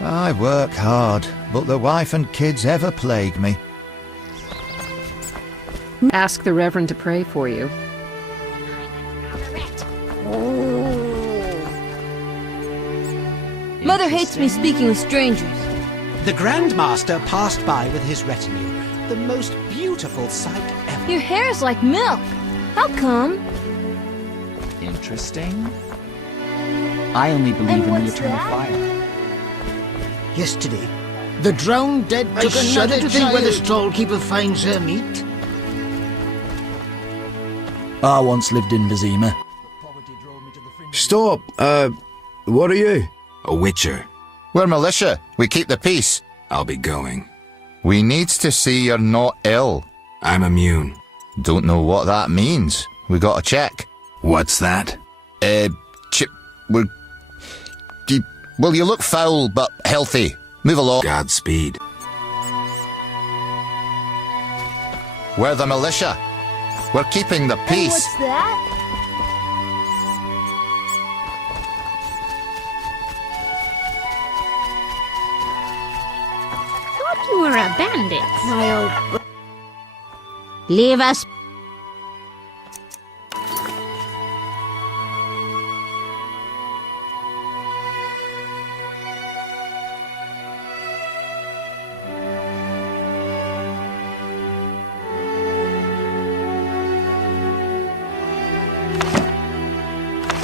I work hard, but the wife and kids ever plague me. Ask the Reverend to pray for you. Mother hates me speaking with strangers. The Grand Master passed by with his retinue. The most beautiful sight ever. Your hair's like milk. How come? Interesting. I only believe in the eternal fire. Yesterday, the drowned dead took another to think where the stall-keeper finds her meat. I once lived in Vizima. Stop! What are you? A witcher. We're militia. We keep the peace. I'll be going. We needs to see you're not ill. I'm immune. Don't know what that means. We got to check. What's that? Well, you look foul, but healthy. Move along. Godspeed. We're the militia. We're keeping the peace. What's that? Thought you were a bandit. My old... Leave us.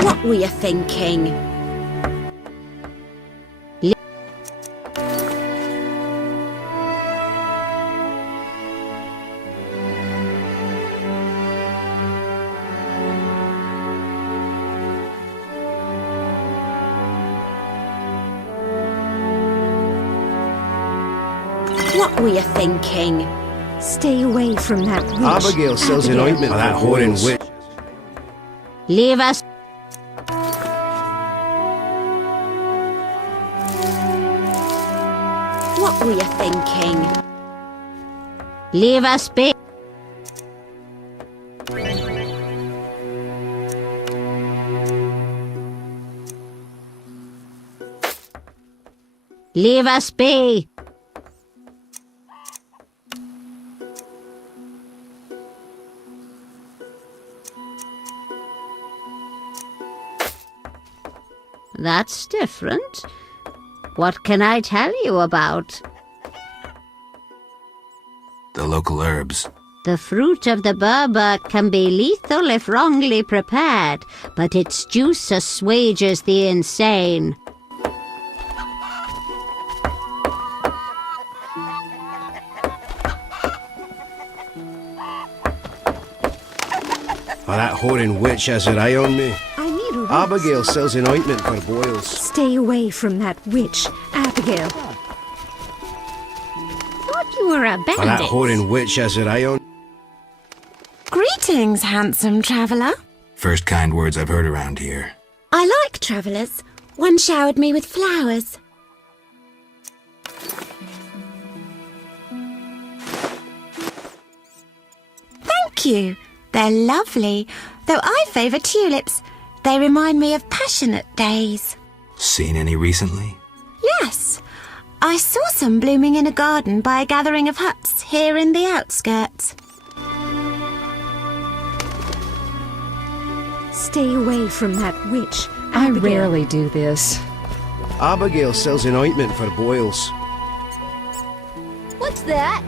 What were you thinking? What were you thinking? Stay away from that witch. Abigail sells an ointment for that whoring witch. Leave us. What were you thinking? Leave us be. Leave us be. That's different. What can I tell you about? The local herbs. The fruit of the Berber can be lethal if wrongly prepared, but its juice assuages the insane. Oh, that whoring witch has her eye on me. I need a rest. Abigail sells an ointment for boils. Stay away from that witch, Abigail. Thought you were a bandit. Oh, that whoring witch has her eye on. Greetings, handsome traveller. First kind words I've heard around here. I like travellers. One showered me with flowers. Thank you. They're lovely, though I favour tulips. They remind me of passionate days. Seen any recently? Yes, I saw some blooming in a garden by a gathering of huts here in the outskirts. Stay away from that witch, I Abigail. rarely do this. Abigail sells an ointment for boils. What's that?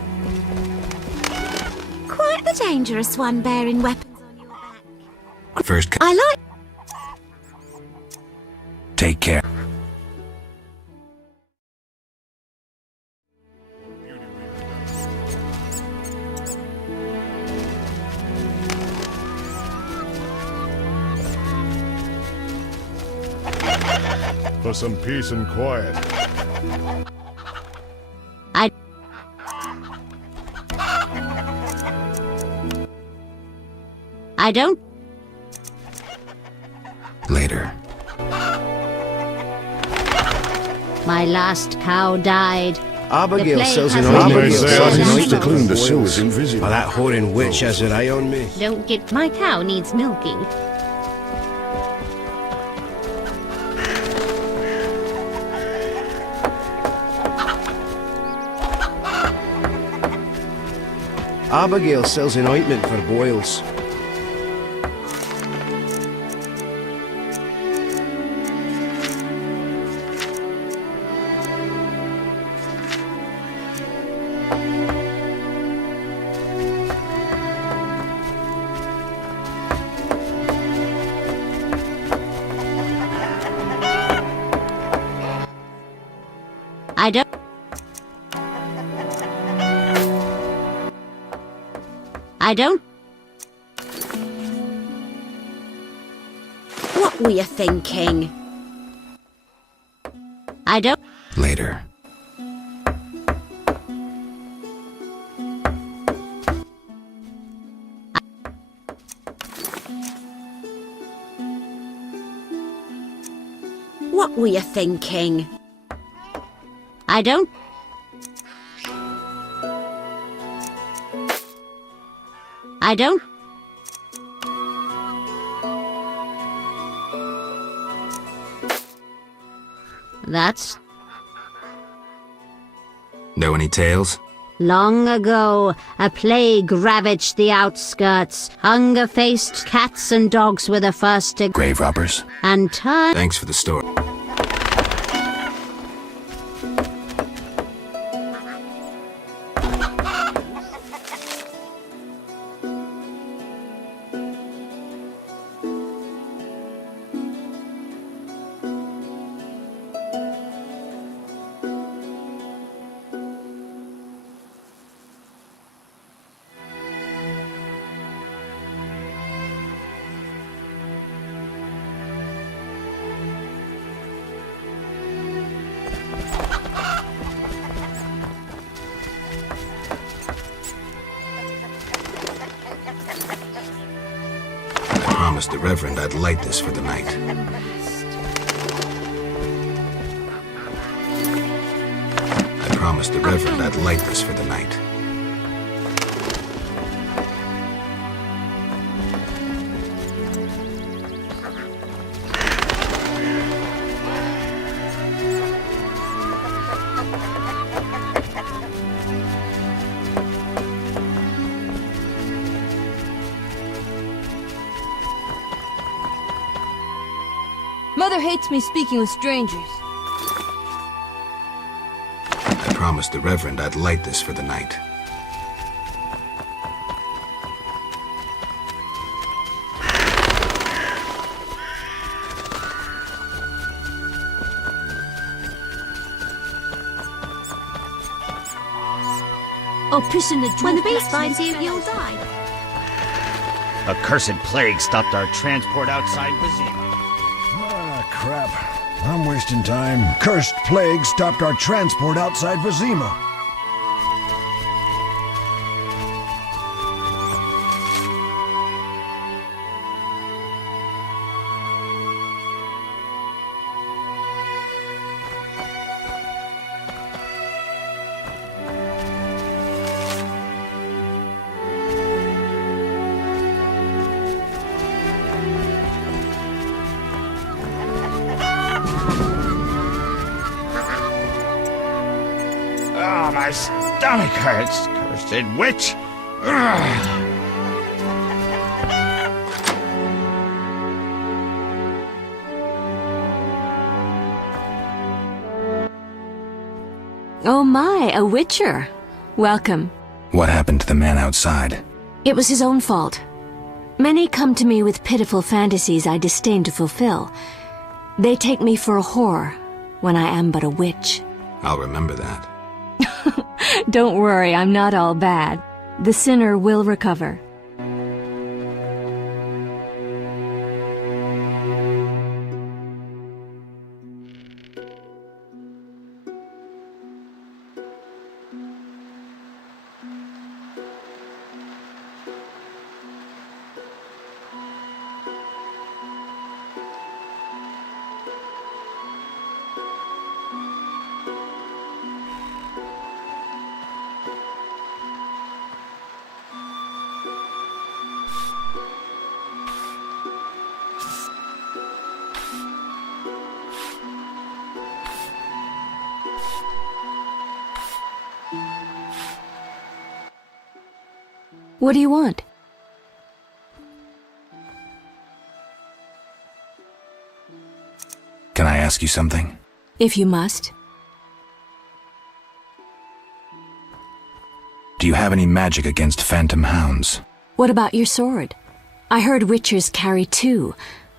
Quite the dangerous one bearing weapons on your back. First I like... Take care. For some peace and quiet. I don't. Later. My last cow died. Abigail plague sells an has ointment. They say I Abigail used to sells clean the boils. sewers invisible. Oh, that whoring witch has her eye on me. Don't get my cow needs milking. Abigail sells an ointment for boils. I don't. I don't. What were you thinking? I don't. Later. What were you thinking? I don't. I don't. That's Know any tales? long ago. A plague ravaged the outskirts. Hunger-faced cats and dogs were the first to Grave robbers? and turn. Thanks for the story. I promised the Reverend I'd light this for the night. I promised the Reverend I'd light this for the night. Mother hates me speaking with strangers. I promised the Reverend I'd light this for the night. Oh, piss in the When the beast finds you, you'll die. A cursed plague stopped our transport outside Bazima. Ah, crap. I'm wasting time. Cursed plague stopped our transport outside Vizima. Oh, my stomach hurts, cursed witch! Ugh. Oh my, a witcher. Welcome. What happened to the man outside? It was his own fault. Many come to me with pitiful fantasies I disdain to fulfill. They take me for a whore, when I am but a witch. I'll remember that. Don't worry, I'm not all bad. The sinner will recover. What do you want? Can I ask you something? If you must. Do you have any magic against phantom hounds? What about your sword? I heard witchers carry two.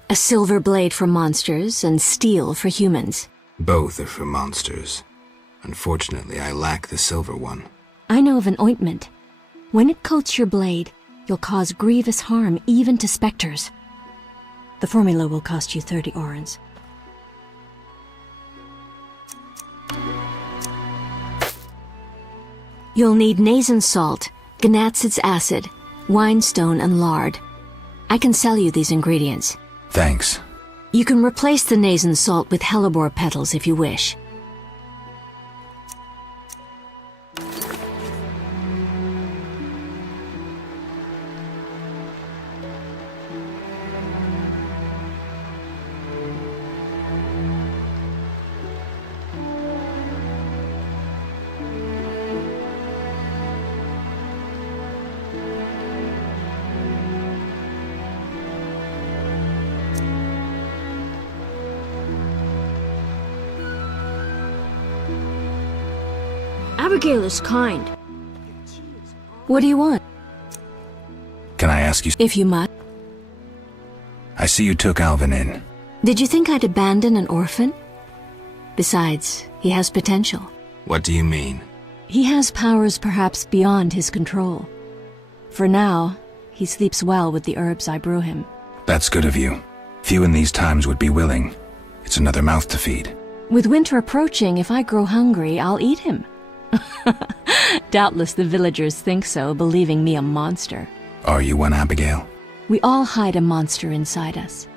A silver blade for monsters and steel for humans. Both are for monsters. Unfortunately, I lack the silver one. I know of an ointment. When it coats your blade, you'll cause grievous harm even to specters. The formula will cost you 30 orens. You'll need Nazen salt, Gnatzid's acid, winestone, and lard. I can sell you these ingredients. Thanks. You can replace the Nazen salt with hellebore petals if you wish. Abigail is kind. What do you want? Can I ask you? If you must. I see you took Alvin in. Did you think I'd abandon an orphan? Besides, he has potential. What do you mean? He has powers perhaps beyond his control. For now, he sleeps well with the herbs I brew him. That's good of you. Few in these times would be willing. It's another mouth to feed. With winter approaching, if I grow hungry, I'll eat him. Doubtless the villagers think so, believing me a monster. Are you one, Abigail? We all hide a monster inside us.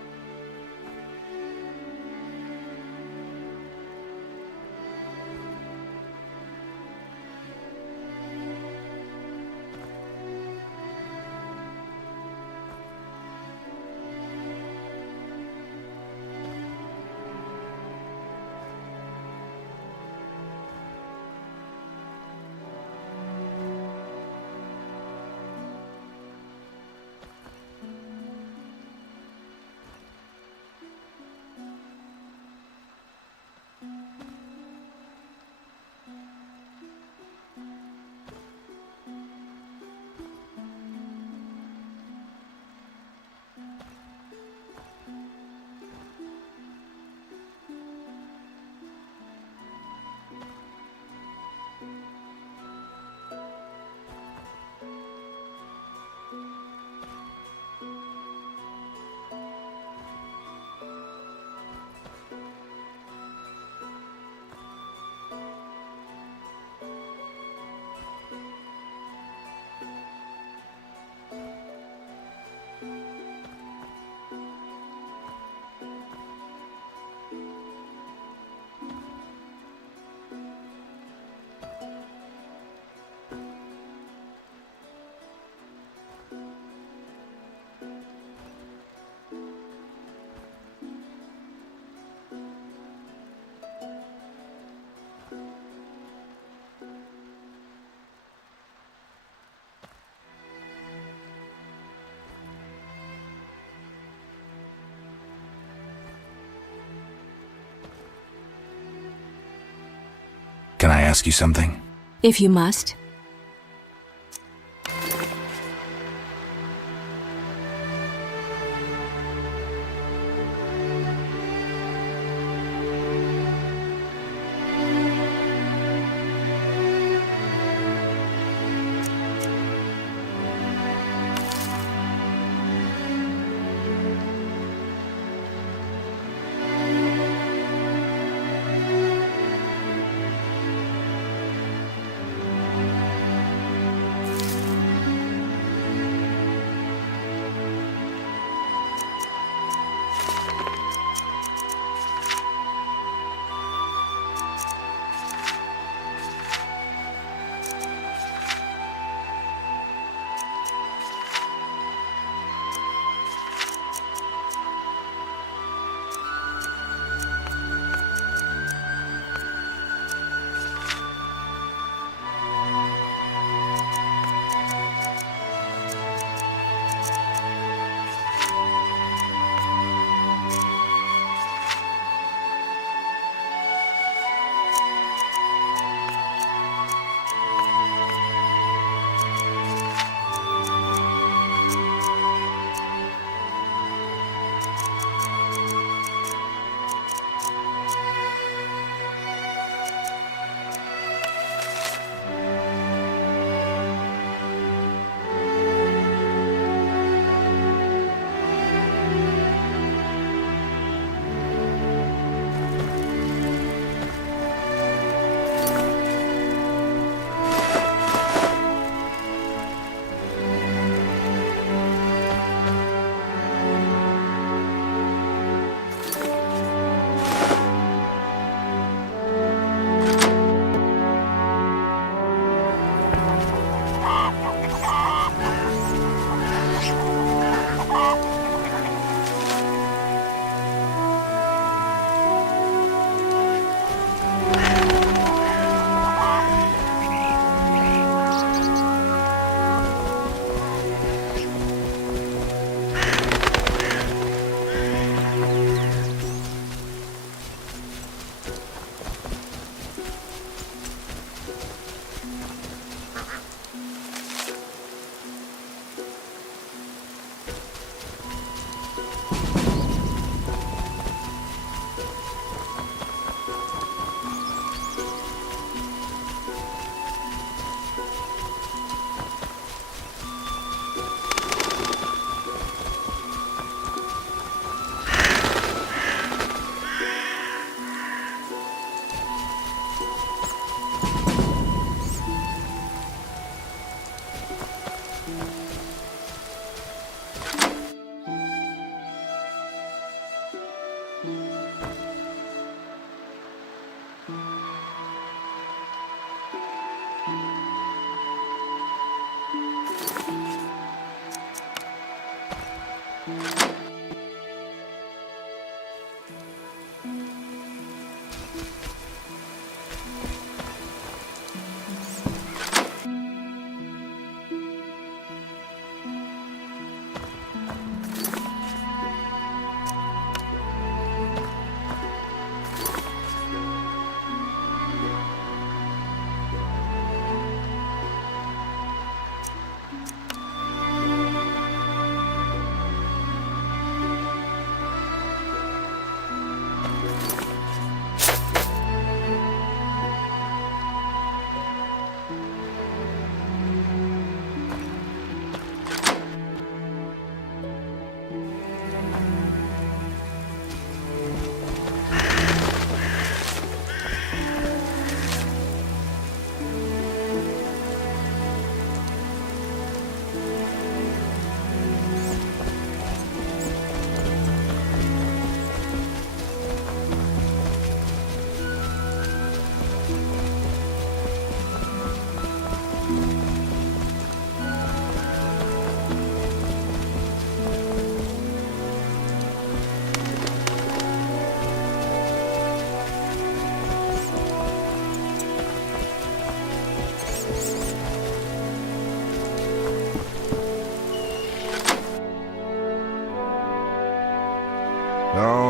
Can I ask you something? If you must.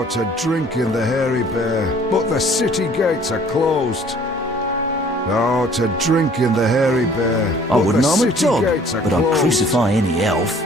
Oh, to drink in the Hairy Bear, but the city gates are closed. Oh, to drink in the Hairy Bear, I but wouldn't the harm a city dog, gates are but I'd closed. crucify any elf.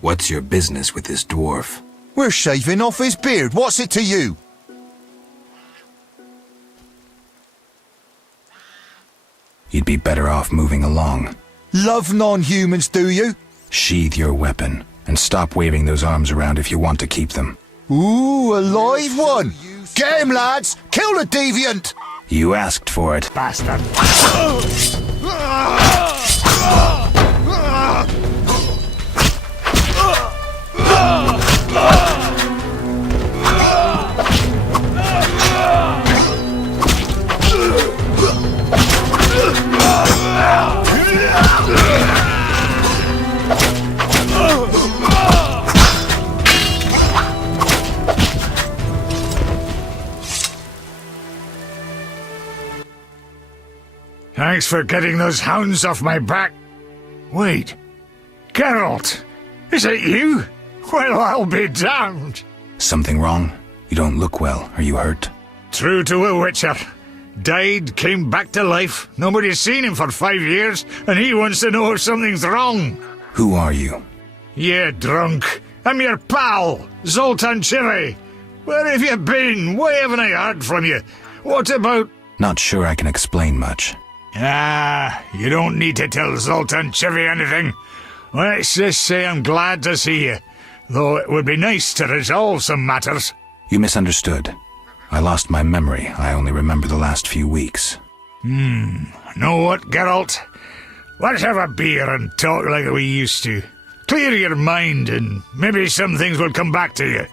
What's your business with this dwarf? We're shaving off his beard. What's it to you? You'd be better off moving along. Love non-humans, do you? Sheathe your weapon, and stop waving those arms around if you want to keep them. Ooh, a live one! Get him, lads! Kill the deviant! You asked for it. Bastard! Thanks for getting those hounds off my back. Wait, Geralt, is it you? Well, I'll be damned. Something wrong? You don't look well. Are you hurt? True to a witcher. Died, came back to life. Nobody's seen him for 5 years, and he wants to know if something's wrong. Who are you? Yeah, drunk. I'm your pal, Zoltan Chivy. Where have you been? Why haven't I heard from you? What about... Not sure I can explain much. You don't need to tell Zoltan Chivy anything. Let's just say I'm glad to see you, though it would be nice to resolve some matters. You misunderstood. I lost my memory. I only remember the last few weeks. Know what, Geralt? Let's have a beer and talk like we used to. Clear your mind and maybe some things will come back to you.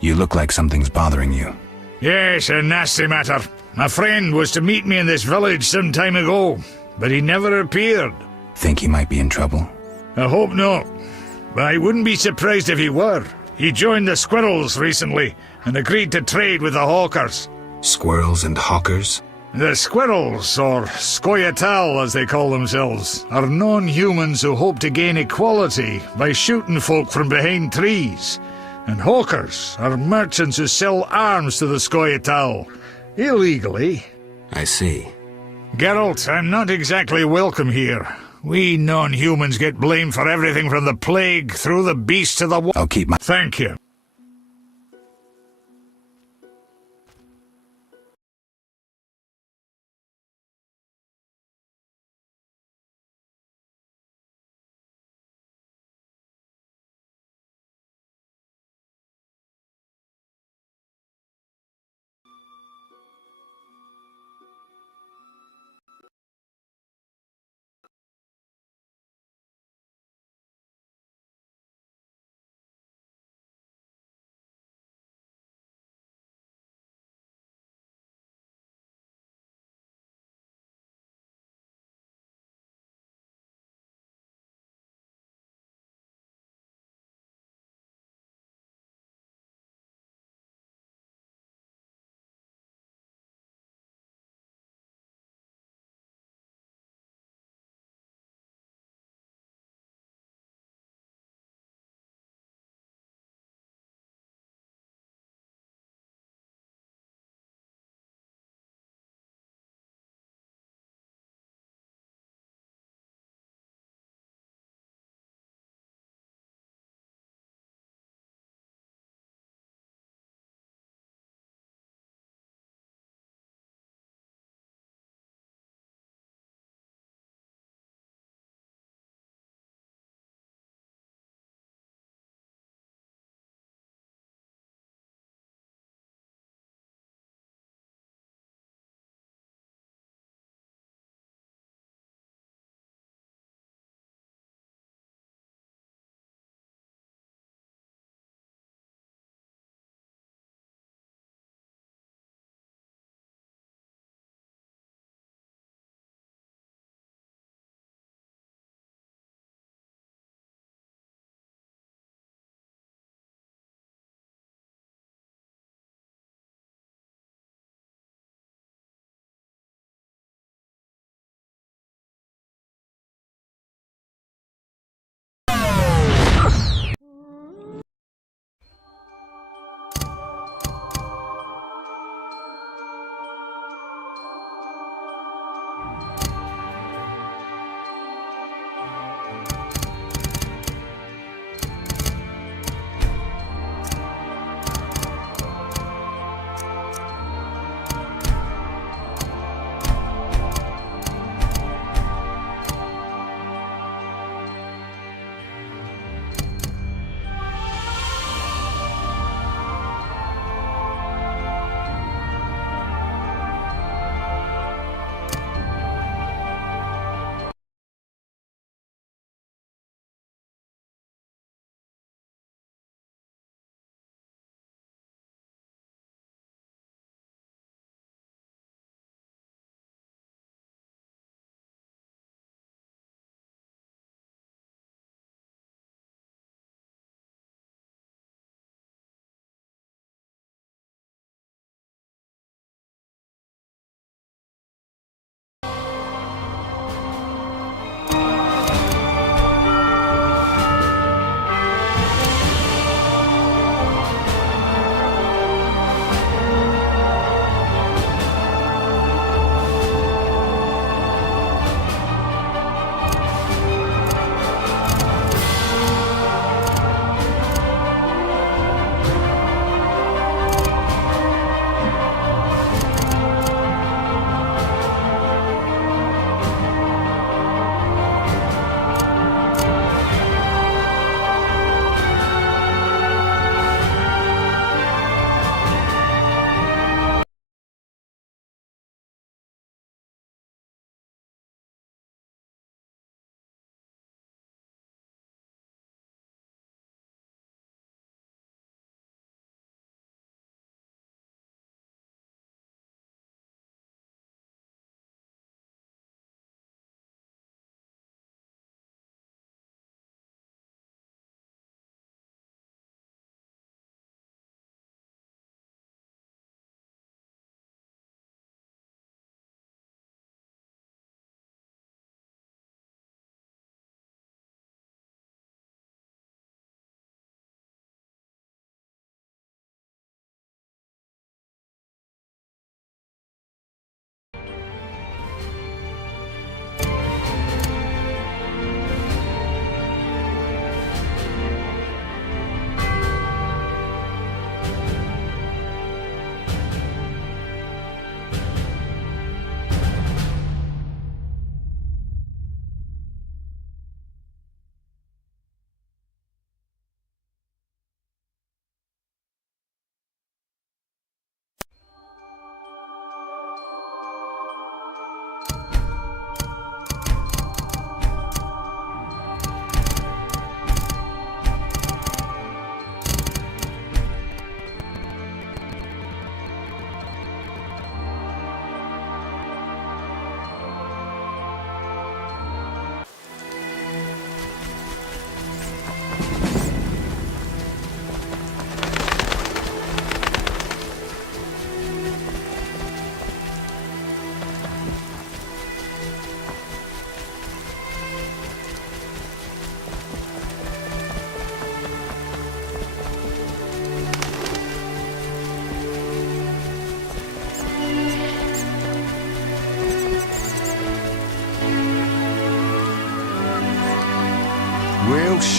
You look like something's bothering you. Yes, a nasty matter. My friend was to meet me in this village some time ago, but he never appeared. Think he might be in trouble? I hope not. But I wouldn't be surprised if he were. He joined the Squirrels recently and agreed to trade with the Hawkers. Squirrels and hawkers? The Squirrels, or S.T.A.L.K.E.R as they call themselves, are non-humans who hope to gain equality by shooting folk from behind trees. And Hawkers are merchants who sell arms to the S.T.A.L.K.E.R, illegally. I see. Geralt, I'm not exactly welcome here. We non-humans get blamed for everything from the plague through the beast to the... I'll keep my... Thank you.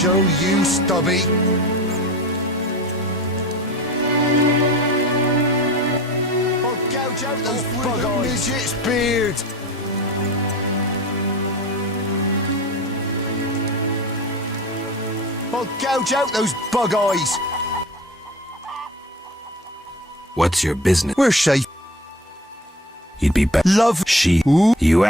show you, Stubby. I'll gouge out those bug midget's beard. I'll gouge out those bug eyes. What's your business? We're safe. You'd be better. Love. She. You.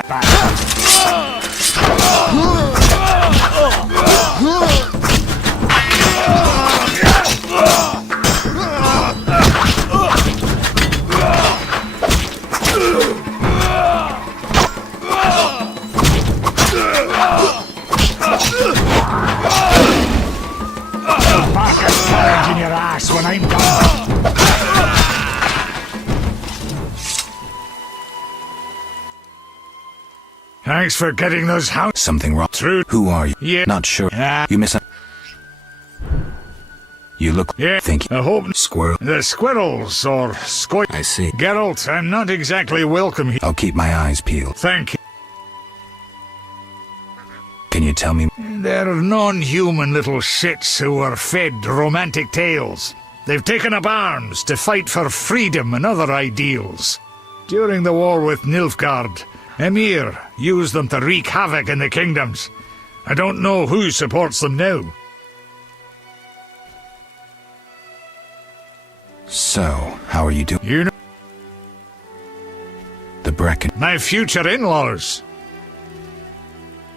In your ass when I'm done. Thanks for getting those hounds. Something wrong. True. Who are you? Yeah. Not sure. You miss. You look. Yeah. Think. I hope. Squirrel. The squirrels or I see. Geralt, I'm not exactly welcome here. I'll keep my eyes peeled. Thank you. Can you tell me? They're non-human little shits who are fed romantic tales. They've taken up arms to fight for freedom and other ideals. During the war with Nilfgaard, Emir used them to wreak havoc in the kingdoms. I don't know who supports them now. So, how are you doing? You know, The Brecken. my future in-laws.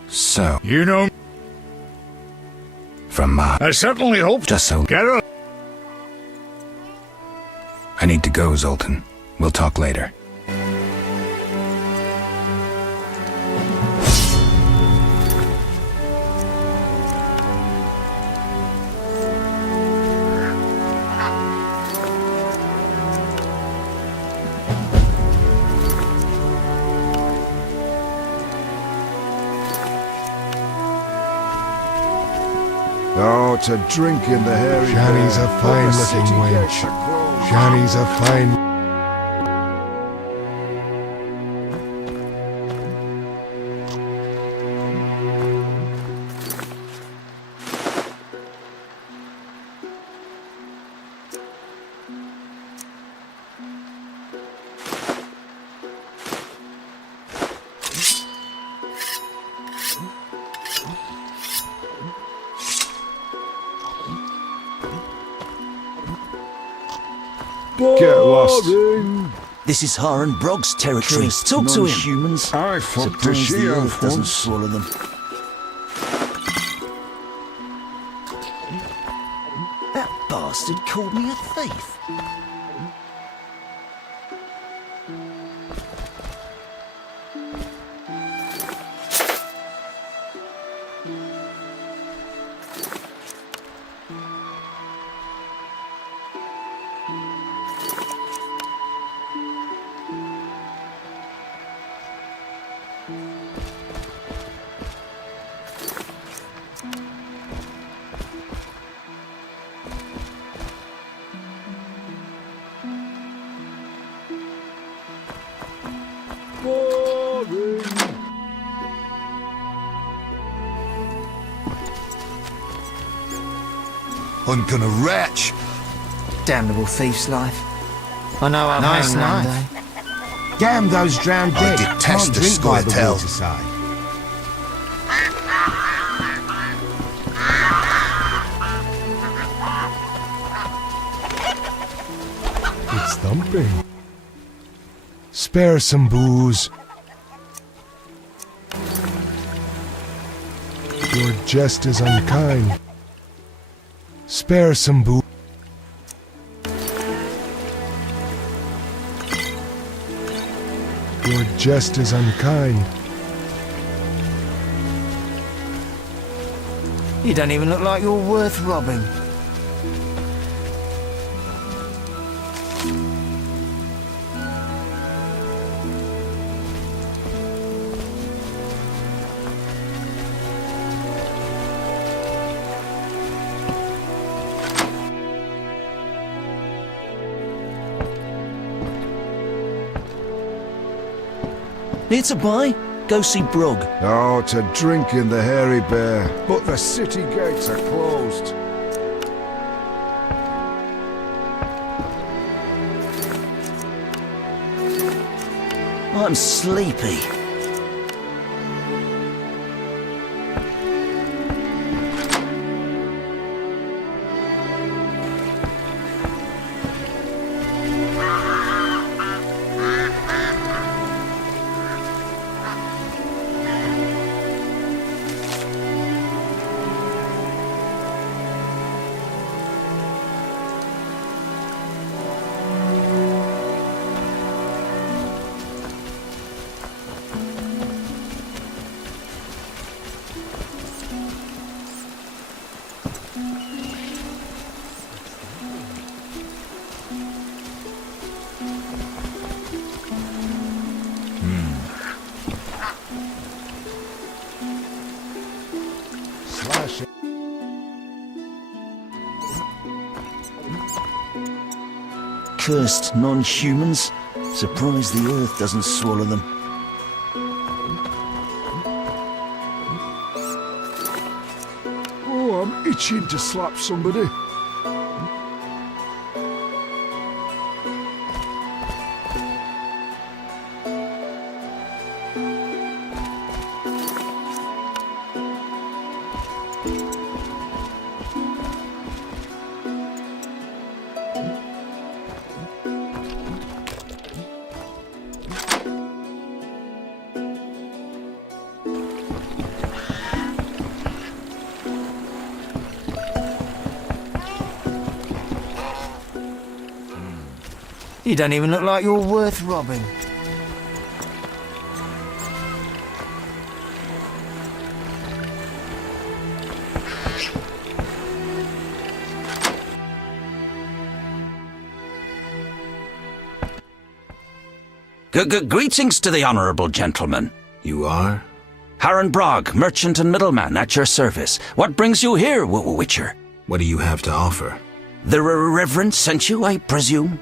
So, You know, from my. I certainly hope. Just so. Geralt. I need to go, Zoltan. We'll talk later. Oh, to drink in the hairy Shani's bear, a but fine the looking city wench. gates are closed. Shani's a fine... Get lost. This is Haran Brog's territory. Talk to him. Humans. I fucked a Surprised the she earth doesn't once. swallow them. That bastard called me a thief. I'm gonna retch. Damnable thief's life. I know I'm Nice hanged one knife. day. Damn those drowned I dead. detest Can't the drink by the S.T.A.L.K.E.R. waterside. It's thumping. Spare some booze. Your jest is unkind. Spare some booze. Your jest is unkind. You don't even look like you're worth robbing. Need to buy? Go see Brug. Oh, to drink in the Hairy Bear, but the city gates are closed. I'm sleepy. Cursed non-humans. Surprised the earth doesn't swallow them. Oh, I'm itching to slap somebody. You don't even look like you're worth robbing. Greetings to the honourable gentleman. You are? Harren Brog, merchant and middleman, at your service. What brings you here, Witcher? What do you have to offer? The Reverend sent you, I presume?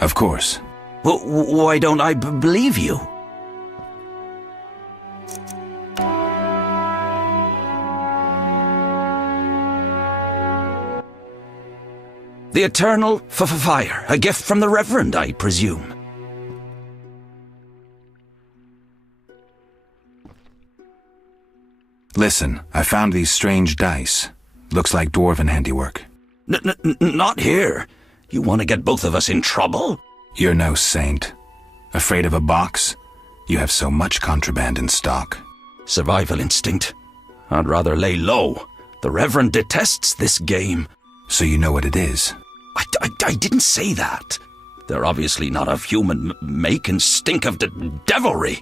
Of course. Why don't I believe you? The eternal fire, a gift from the Reverend, I presume. Listen, I found these strange dice. Looks like dwarven handiwork. Not here. You want to get both of us in trouble? You're no saint. Afraid of a box? You have so much contraband in stock. Survival instinct. I'd rather lay low. The Reverend detests this game. So you know what it is? I didn't say that. They're obviously not of human make and stink of devilry.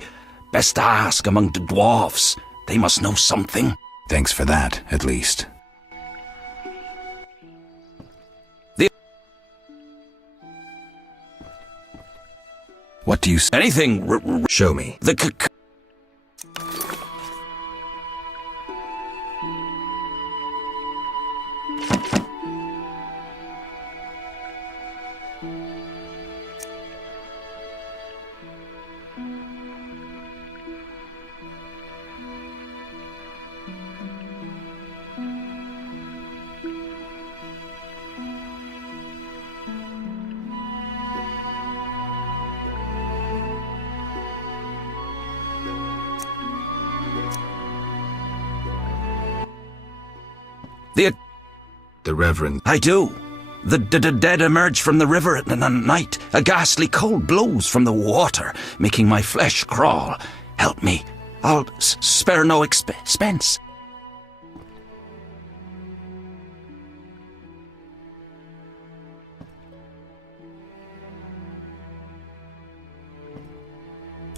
Best ask among the dwarfs. They must know something. Thanks for that, at least. What do you say? Anything. Show me. The Reverend. I do. The dead emerge from the river at night. A ghastly cold blows from the water, making my flesh crawl. Help me. I'll spare no expense.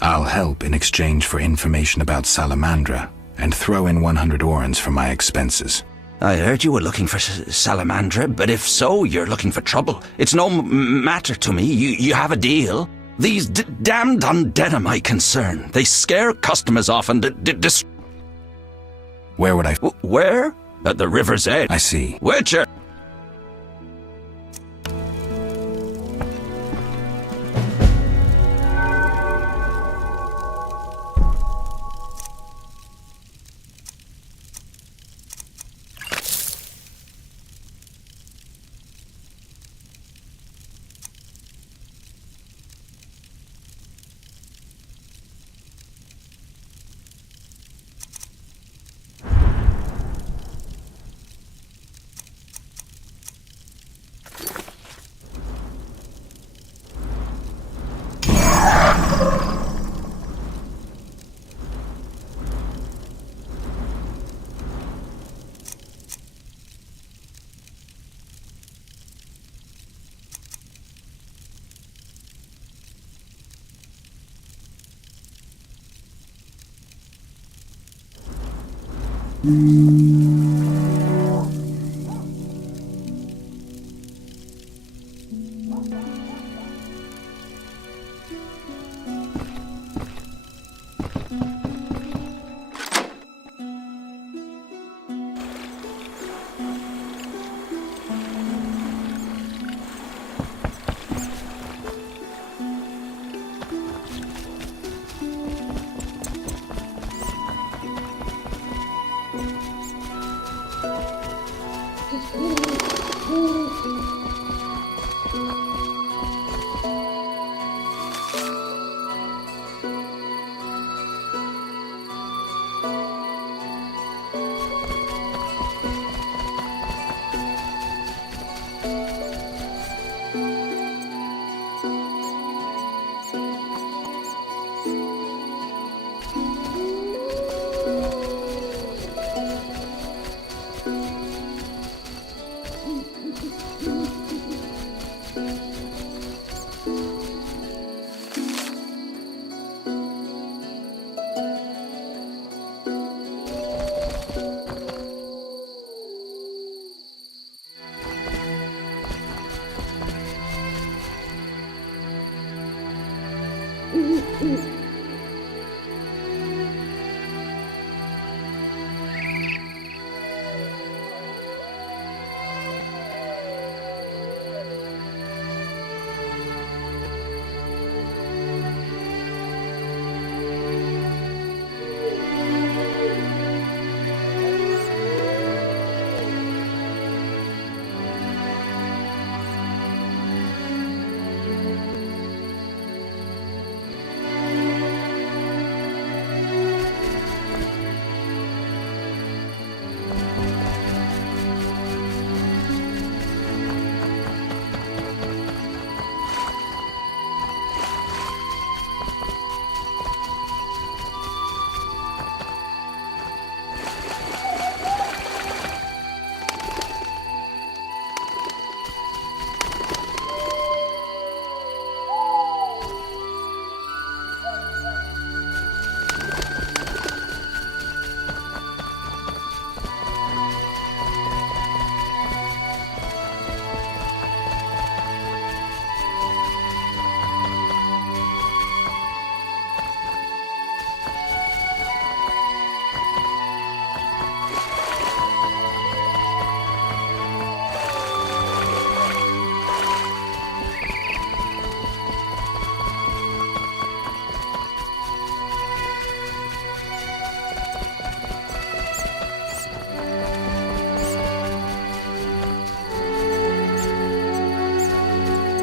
I'll help in exchange for information about Salamandra, and throw in 100 orens for my expenses. I heard you were looking for Salamandra, but if so, you're looking for trouble. It's no matter to me. You have a deal. These damned undead are my concern. They scare customers off and Where would I... Where? At the river's edge. I see. Witcher!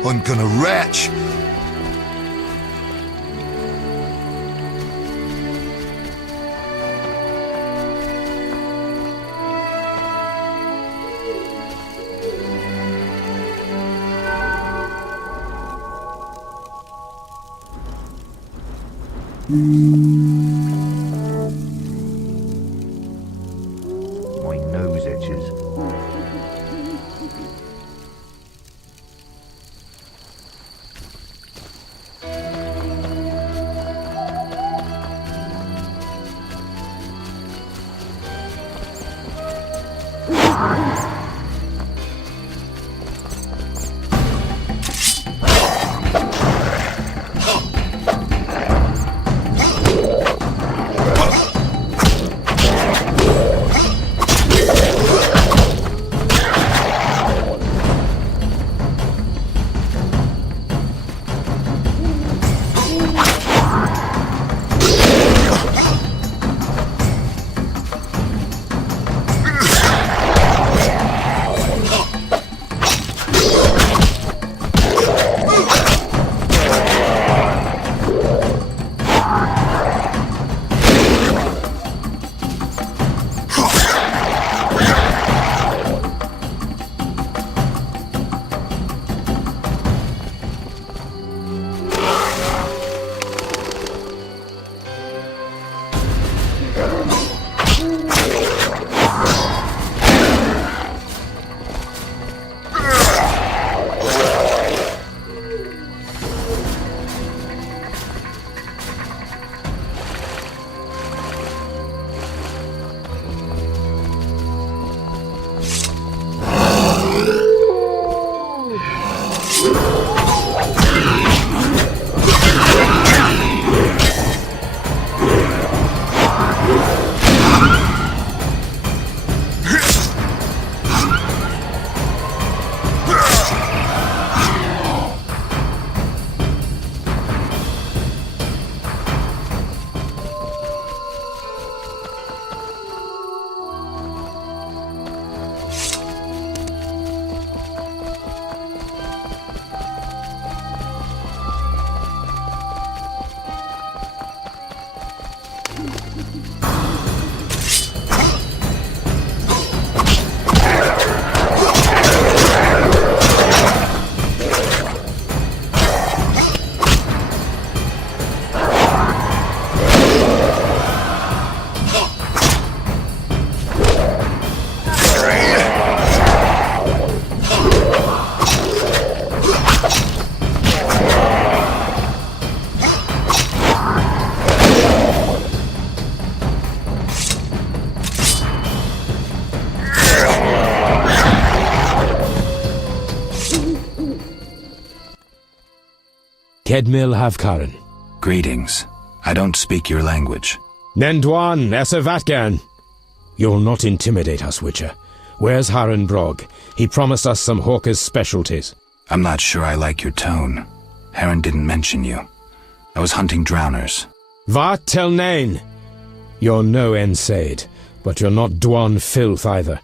ungonna wretch! My nose itches. S.T.A.L.K.E.R. Greetings. I don't speak your language. Nendwan Esavatgan. You'll not intimidate us, Witcher. Where's Harren Brog? He promised us some hawker's specialties. I'm not sure I like your tone. Harren didn't mention you. I was hunting drowners. Va Telnain! You're no Ensaid, but you're not Dwan filth either.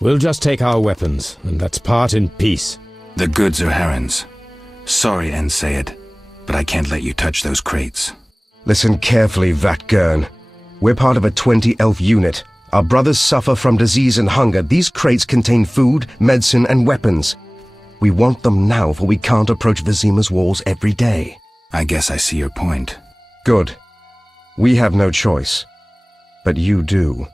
We'll just take our weapons, and let's part in peace. The goods are Harren's. Sorry, Ensaid, but I can't let you touch those crates. Listen carefully, Vatgern. We're part of a 20-elf unit. Our brothers suffer from disease and hunger. These crates contain food, medicine, and weapons. We want them now, for we can't approach Vizima's walls every day. I guess I see your point. Good. We have no choice. But you do.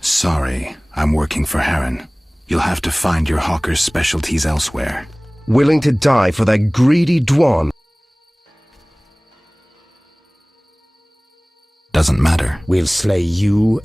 Sorry, I'm working for Harren. You'll have to find your hawker's specialties elsewhere. Willing to die for that greedy Dwan? Doesn't matter. We'll slay you.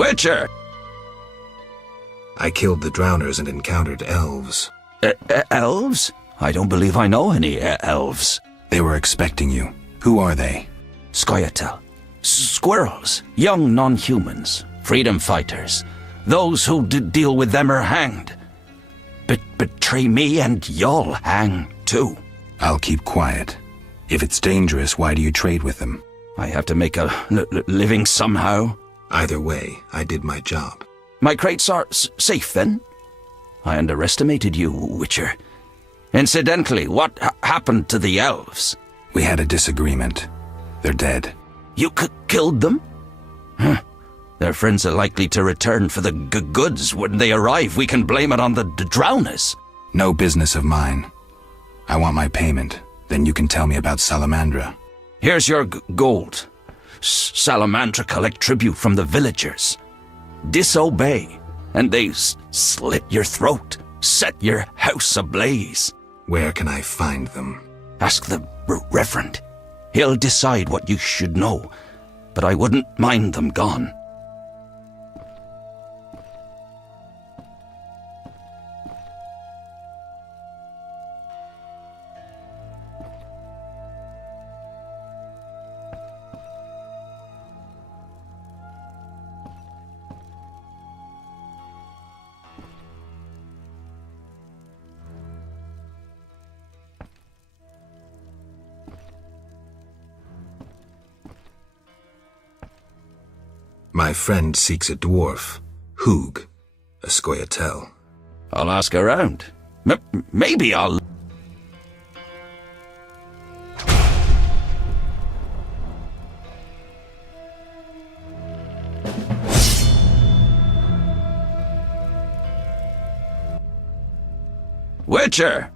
Witcher! I killed the drowners and encountered elves. Elves? I don't believe I know any elves. They were expecting you. Who are they? S.T.A.L.K.E.R. Squirrels. Young non-humans. Freedom fighters. Those who deal with them are hanged. Betray me and you'll hang too. I'll keep quiet. If it's dangerous, why do you trade with them? I have to make a living somehow. Either way, I did my job. My crates are safe then? I underestimated you, Witcher. Incidentally, what happened to the elves? We had a disagreement. They're dead. You killed them? Their friends are likely to return for the goods. When they arrive, we can blame it on the drowners. No business of mine. I want my payment. Then you can tell me about Salamandra. Here's your gold. Salamandra collect tribute from the villagers. Disobey, and they slit your throat, set your house ablaze. Where can I find them? Ask the Reverend. He'll decide what you should know, but I wouldn't mind them gone. My friend seeks a dwarf, Hoog, a S.T.A.L.K.E.R. I'll ask around. Maybe I'll... Witcher!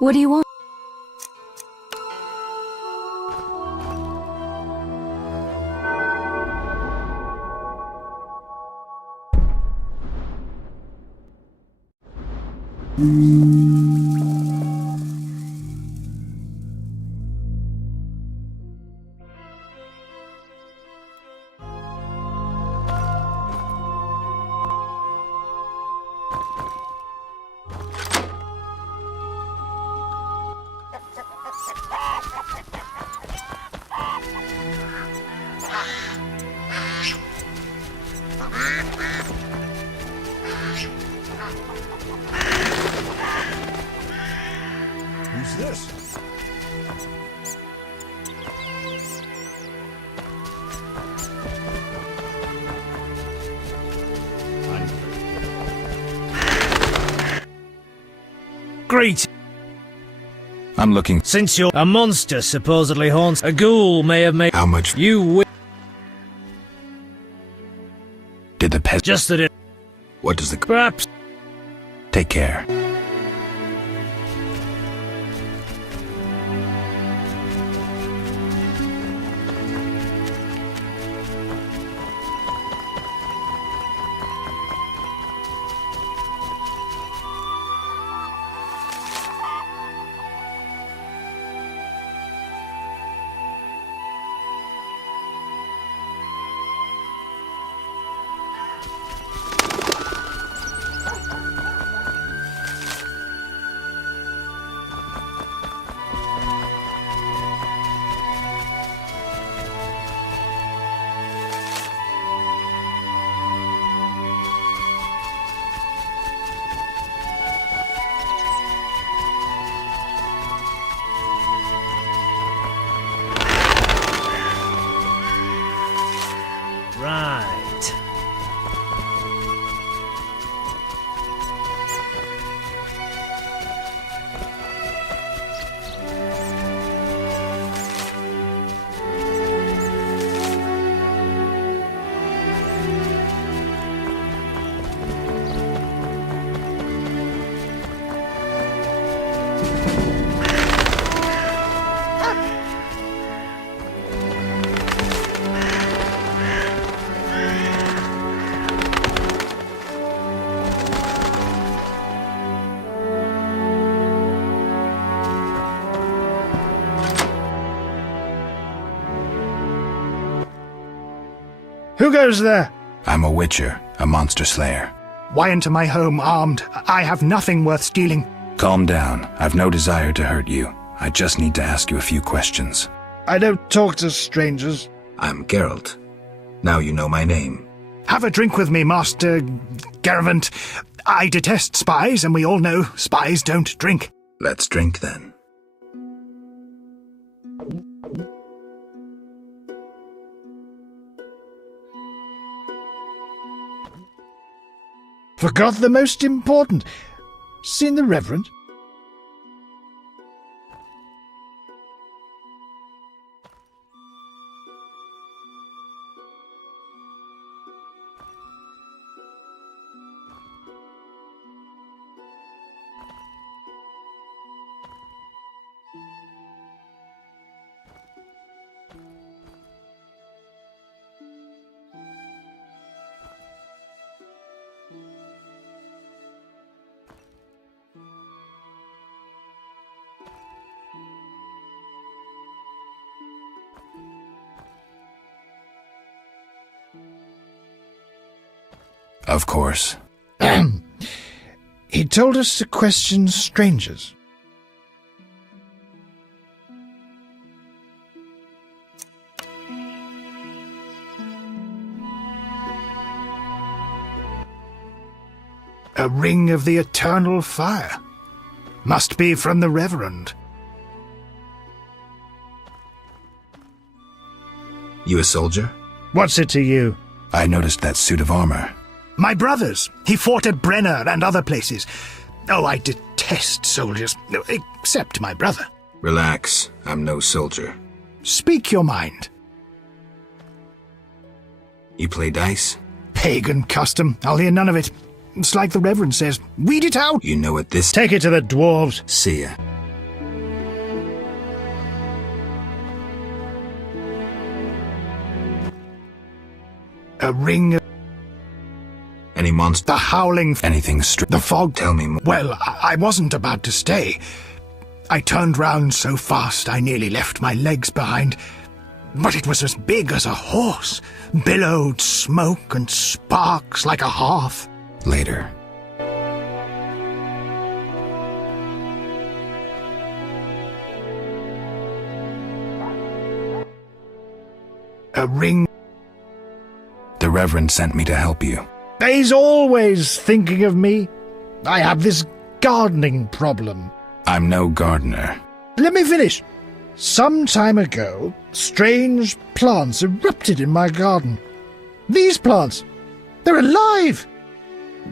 What do you want? Who's this? Great. I'm looking. Since you're a monster supposedly haunts, a ghoul may have made. How much? You Did the pest? just that it. What does the? Perhaps. Take care. Right. Who goes there? I'm a witcher, a monster slayer. Why enter my home armed? I have nothing worth stealing. Calm down. I've no desire to hurt you. I just need to ask you a few questions. I don't talk to strangers. I'm Geralt. Now you know my name. Have a drink with me, Master Garavant. I detest spies, and we all know spies don't drink. Let's drink then. Forgot the most important. Seen the Reverend? Of course. He told us to question strangers. A ring of the eternal fire. Must be from the Reverend. You a soldier? What's it to you? I noticed that suit of armor. My brother's. He fought at Brenner and other places. Oh, I detest soldiers, except my brother. Relax. I'm no soldier. Speak your mind. You play dice? Pagan custom. I'll hear none of it. It's like the Reverend says. Weed it out. You know what this... Take it to the dwarves. See ya. A ring of... Any monster? The howling... Anything The fog... Tell me more. Well, I wasn't about to stay. I turned round so fast I nearly left my legs behind. But it was as big as a horse. Billowed smoke and sparks like a hearth. Later. A ring... The Reverend sent me to help you. He's always thinking of me. I have this gardening problem. I'm no gardener. Let me finish. Some time ago, strange plants erupted in my garden. These plants, they're alive.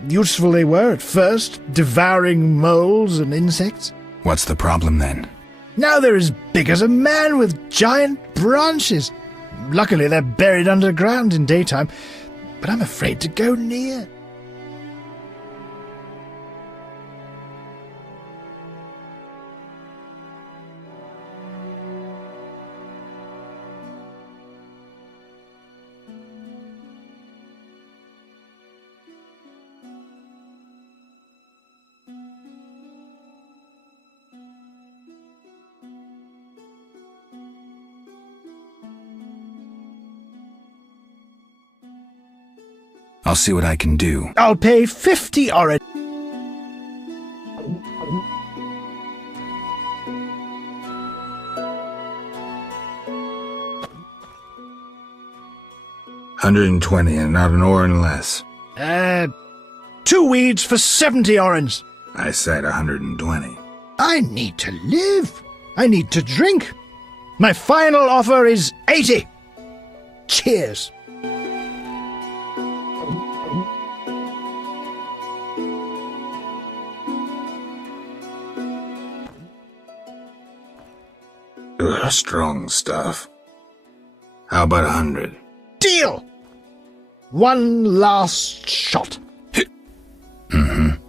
Useful they were at first, devouring moles and insects. What's the problem then? Now they're as big as a man with giant branches. Luckily, they're buried underground in daytime, but I'm afraid to go near. I'll see what I can do. I'll pay 50 orange. $120 and not an oren less. 2 weeds for 70 orange. I said 120. I need to live. I need to drink. My final offer is 80. Cheers. strong stuff. How about 100? Deal! One last shot. Mm-hmm.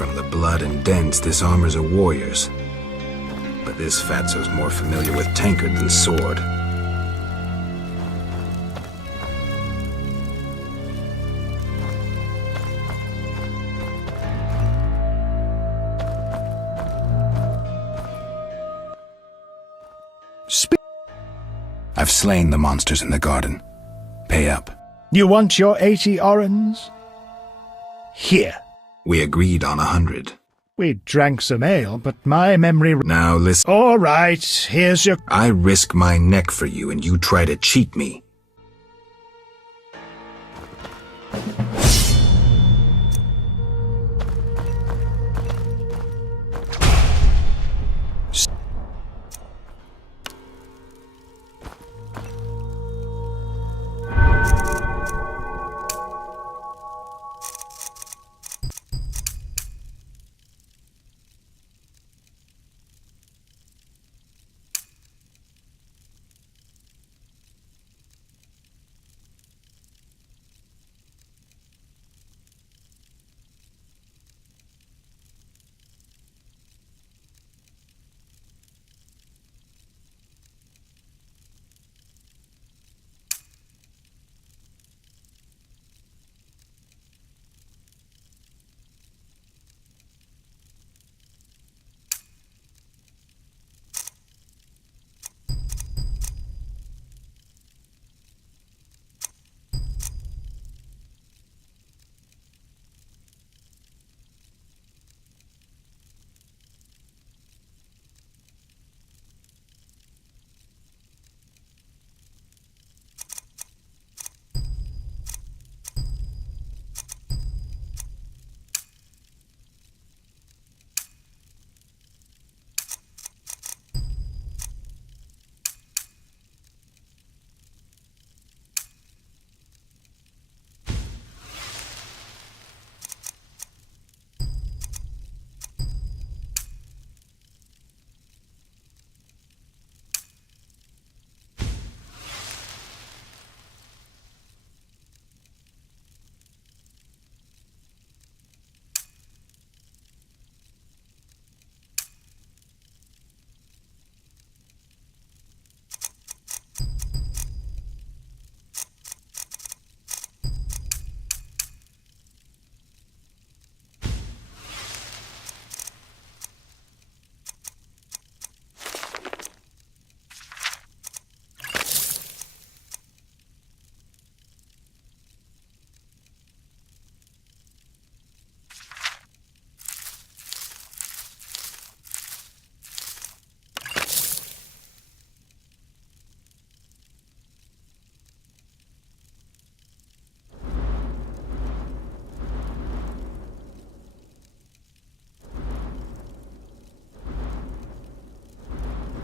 From the blood and dents, this armor's a warrior's. But this fatso's more familiar with tankard than sword. I've slain the monsters in the garden. Pay up. You want your 80 orens? Here. We agreed on 100. We drank some ale, but my memory... Now listen. All right, here's your... I risk my neck for you, and you try to cheat me.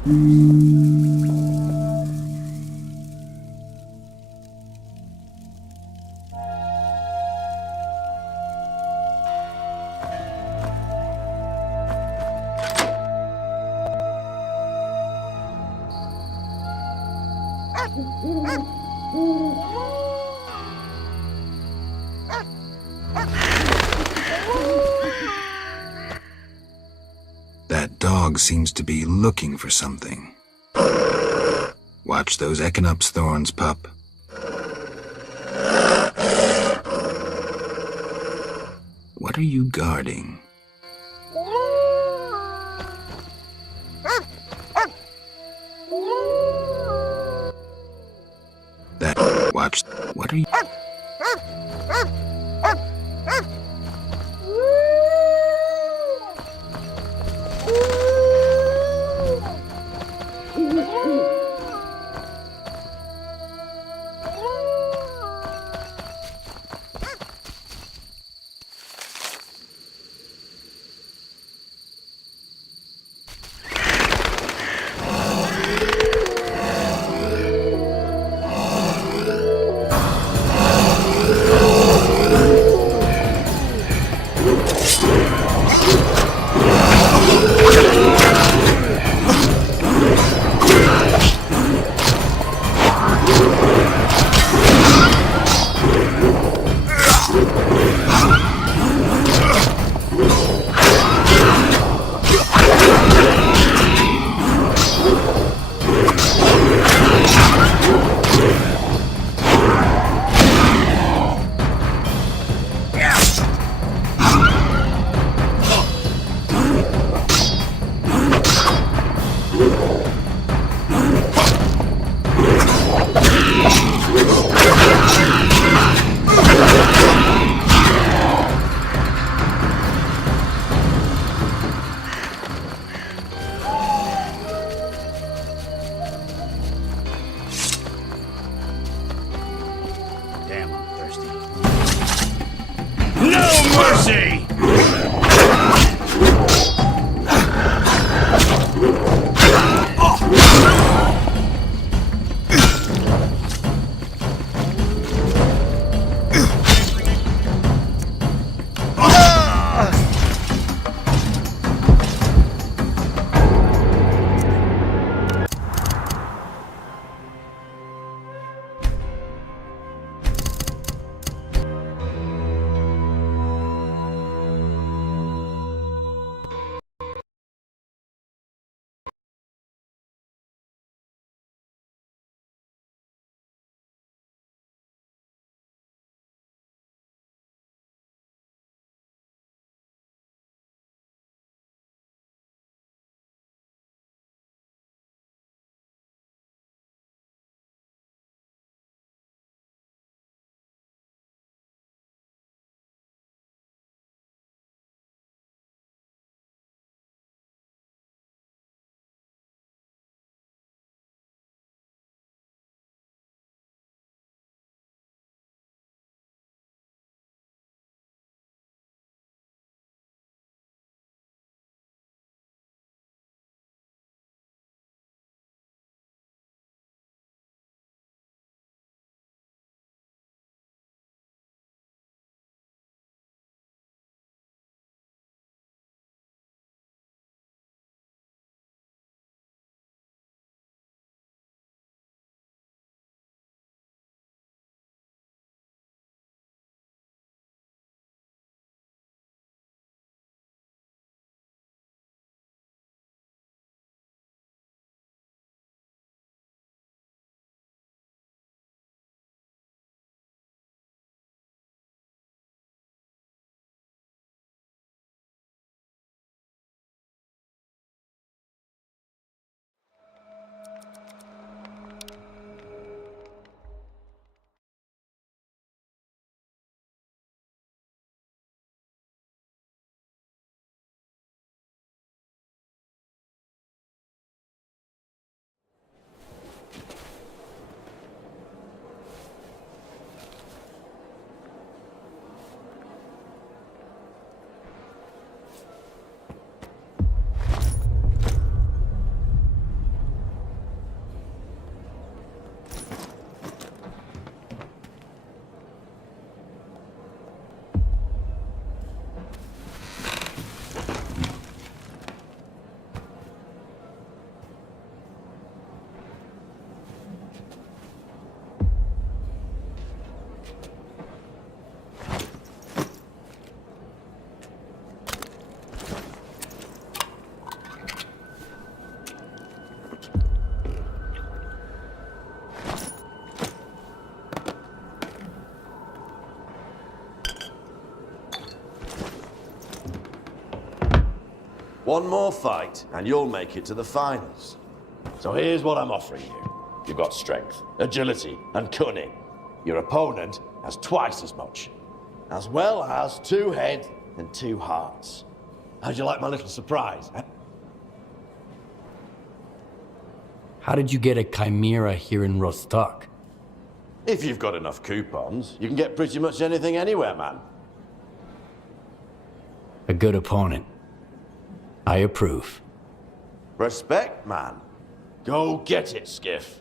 That dog seems to be looking for something. Watch those Equinops thorns, pup. What are you guarding? Watch. What are you? one more fight, and you'll make it to the finals. So here's what I'm offering you. You've got strength, agility, and cunning. Your opponent has twice as much, as well as 2 heads and 2 hearts. How'd you like my little surprise? How did you get a chimera here in Rostok? If you've got enough coupons, you can get pretty much anything anywhere, man. A good opponent. I approve. Respect, man. Go get it, Skiff.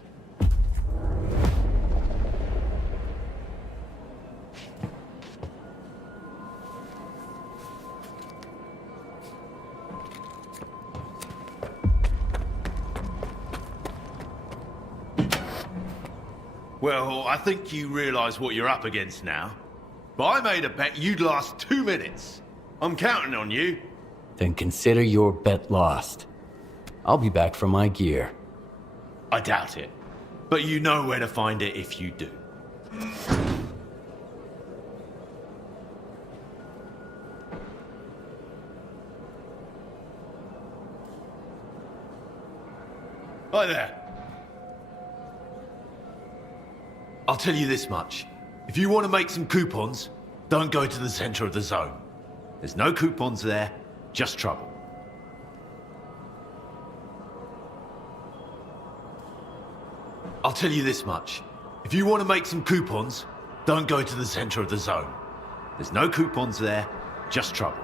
Well, I think you realise what you're up against now. But I made a bet you'd last 2 minutes. I'm counting on you. Then consider your bet lost. I'll be back for my gear. I doubt it. But you know where to find it if you do. Hi there. I'll tell you this much. If you want to make some coupons, don't go to the center of the zone. There's no coupons there, just trouble. I'll tell you this much. If you want to make some coupons, don't go to the center of the zone. There's no coupons there, just trouble.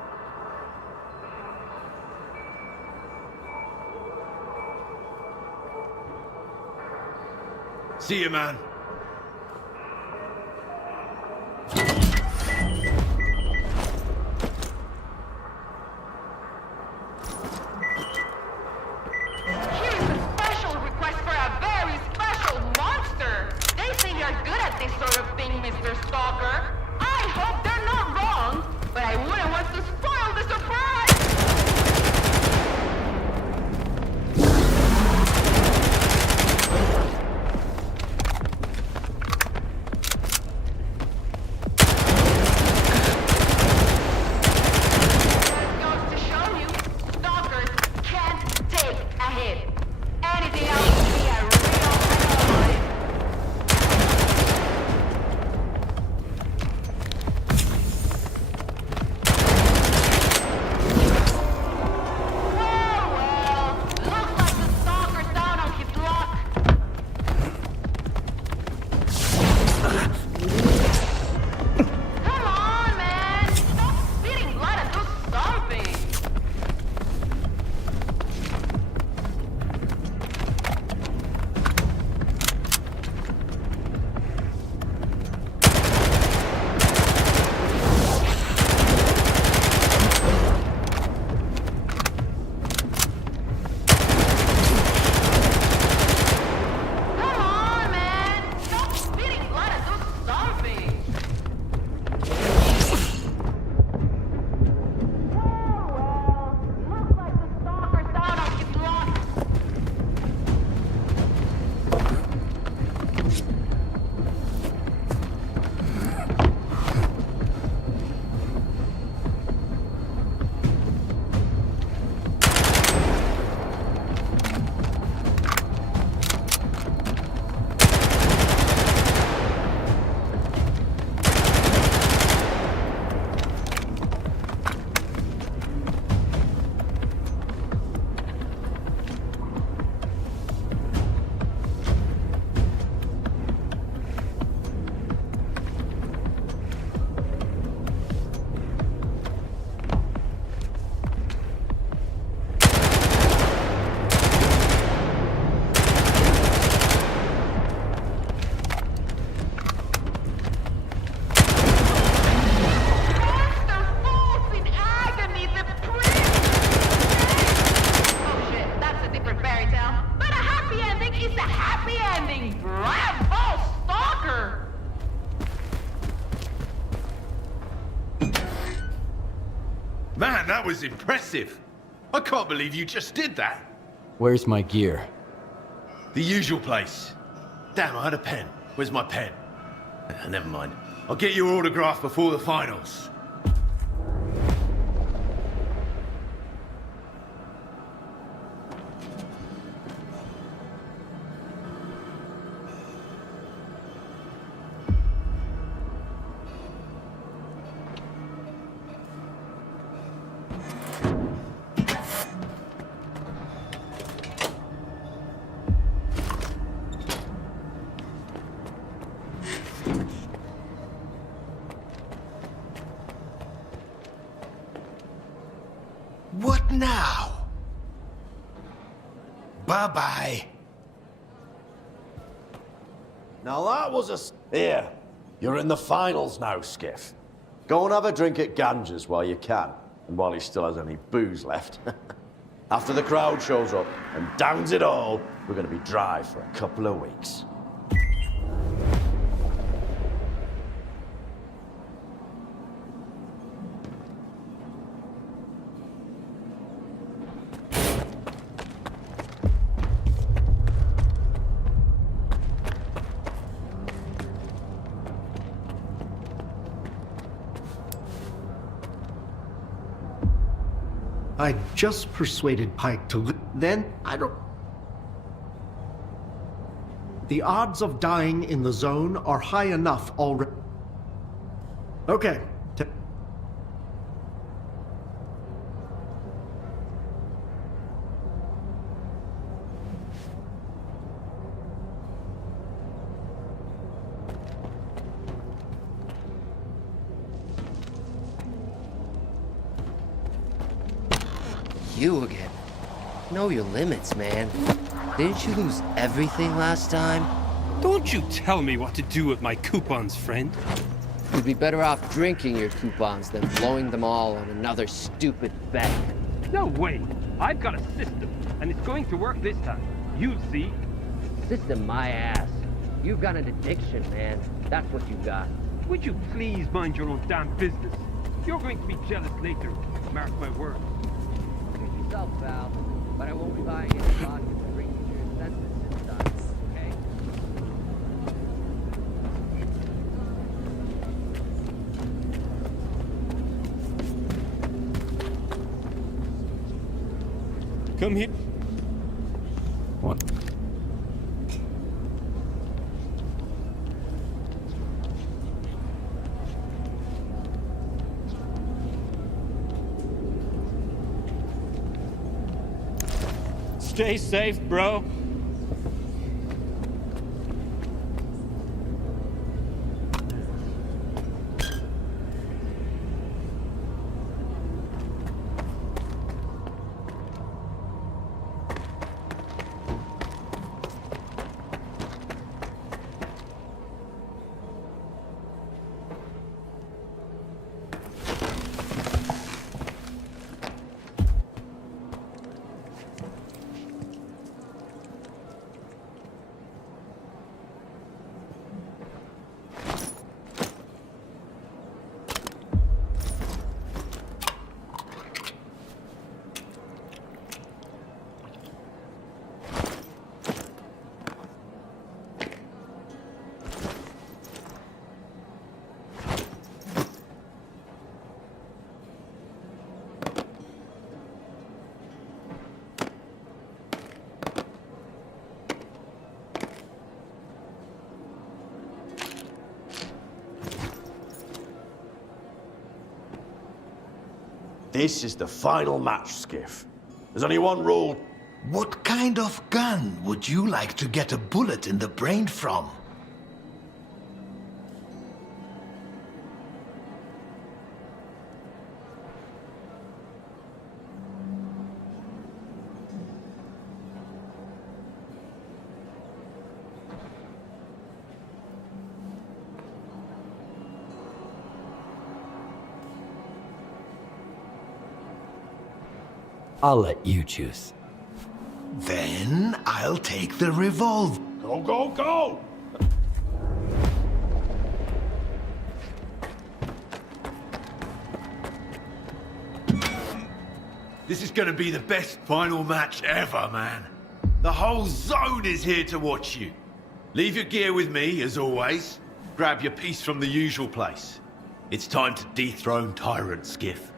See you, man. Man, that was impressive. I can't believe you just did that. Where's my gear? The usual place. Damn, I had a pen. Where's my pen? Never mind. I'll get your autograph before the finals. now. Bye-bye. Now that was a... Here, you're in the finals now, Skiff. Go and have a drink at Ganges while you can, and while he still has any booze left. After the crowd shows up and downs it all, we're going to be dry for a couple of weeks. I just persuaded Pike to... Then, I don't... The odds of dying in the zone are high enough already. Okay. You again. Know your limits, man. Didn't you lose everything last time? Don't you tell me what to do with my coupons, friend. You'd be better off drinking your coupons than blowing them all on another stupid bet. No way. I've got a system, and it's going to work this time. You'll see. System my ass. You've got an addiction, man. That's what you got. Would you please mind your own damn business? You're going to be jealous later. Mark my words. Suit yourself, pal. But I won't be buying any vodka to bring you to your senses this time, okay? Come here. What? Stay safe, bro. This is the final match, Skiff. There's only one rule. What kind of gun would you like to get a bullet in the brain from? I'll let you choose. Then I'll take the revolver. Go, go, go! This is gonna be the best final match ever, man. The whole zone is here to watch you. Leave your gear with me, as always. Grab your piece from the usual place. It's time to dethrone Tyrant, Skiff.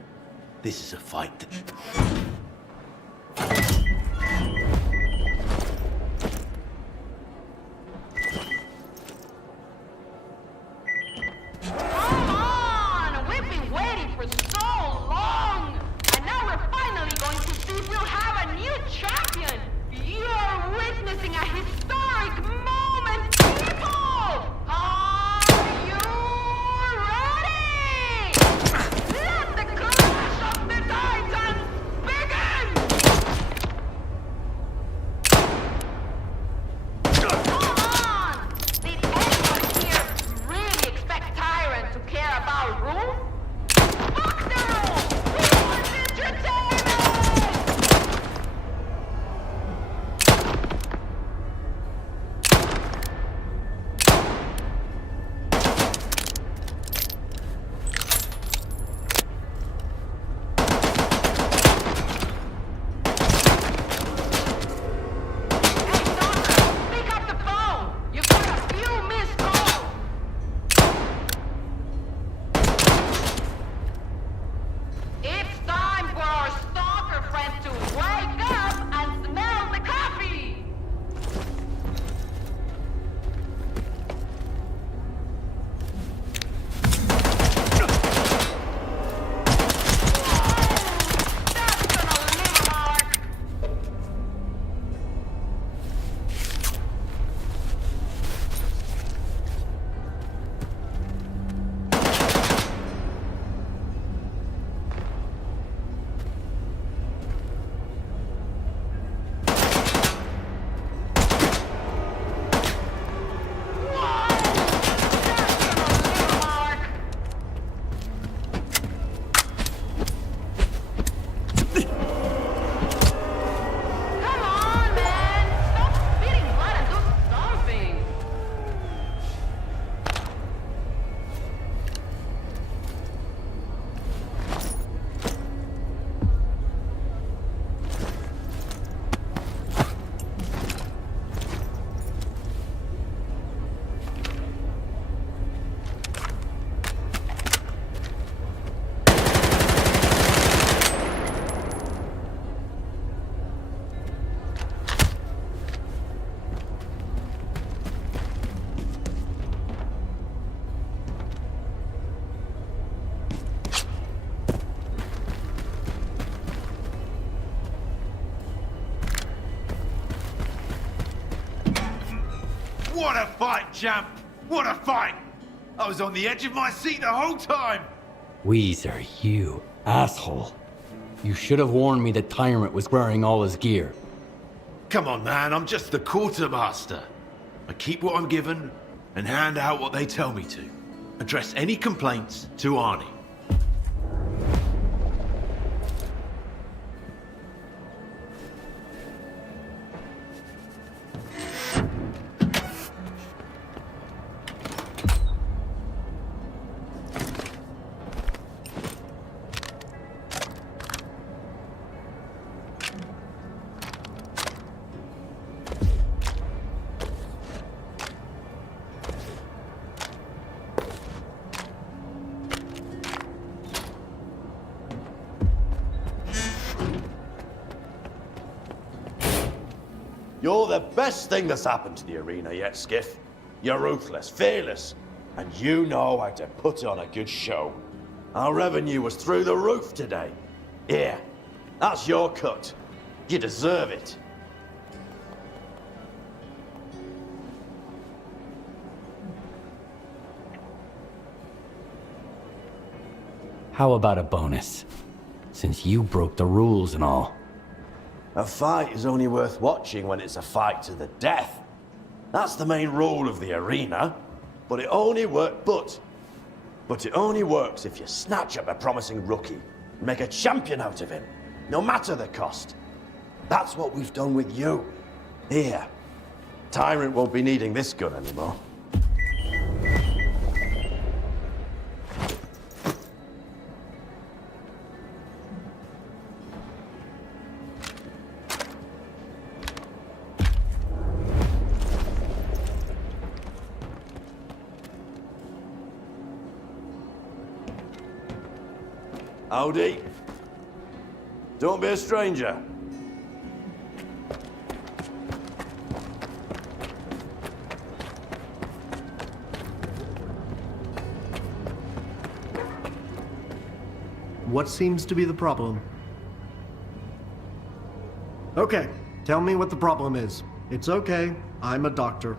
This is a fight that... Let the clash of the titans begin! What a fight, champ! What a fight! I was on the edge of my seat the whole time! Weezer, you asshole. You should have warned me that Tyrant was wearing all his gear. Come on, man, I'm just the quartermaster. I keep what I'm given and hand out what they tell me to. Address any complaints to Arnie. You're the best thing that's happened to the arena yet, Skiff. You're ruthless, fearless, and you know how to put on a good show. Our revenue was through the roof today. Here, that's your cut. You deserve it. How about a bonus? Since you broke the rules and all. A fight is only worth watching when it's a fight to the death. That's the main rule of the arena. But it only works if you snatch up a promising rookie and make a champion out of him, no matter the cost. That's what we've done with you. Here, Tyrant won't be needing this gun anymore. Howdy. Don't be a stranger. What seems to be the problem? Okay, tell me what the problem is. It's okay, I'm a doctor.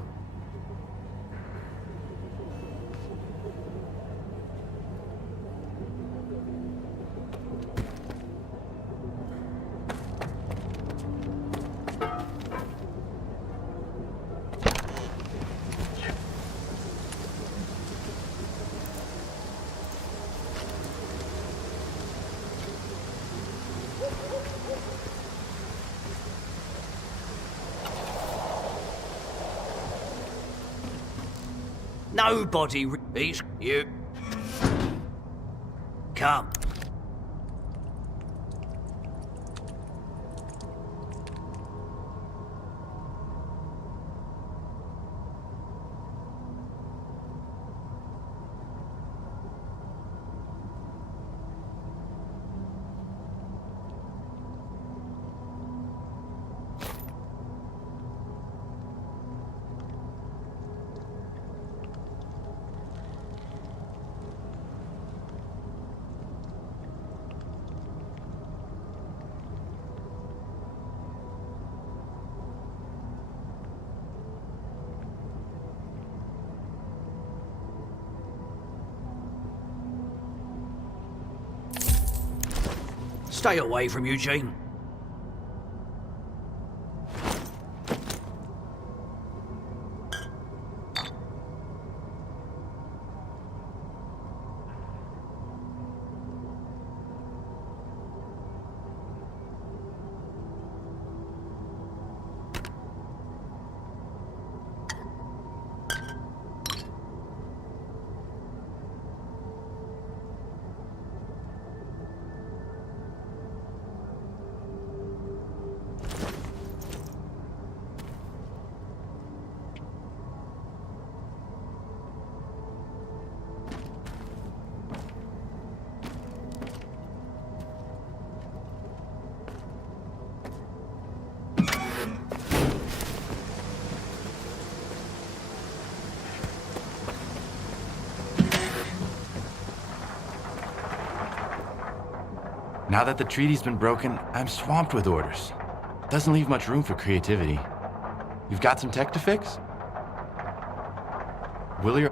Nobody repeats you. Come. Stay away from Eugene. Now that the treaty's been broken, I'm swamped with orders. Doesn't leave much room for creativity. You've got some tech to fix? Willie...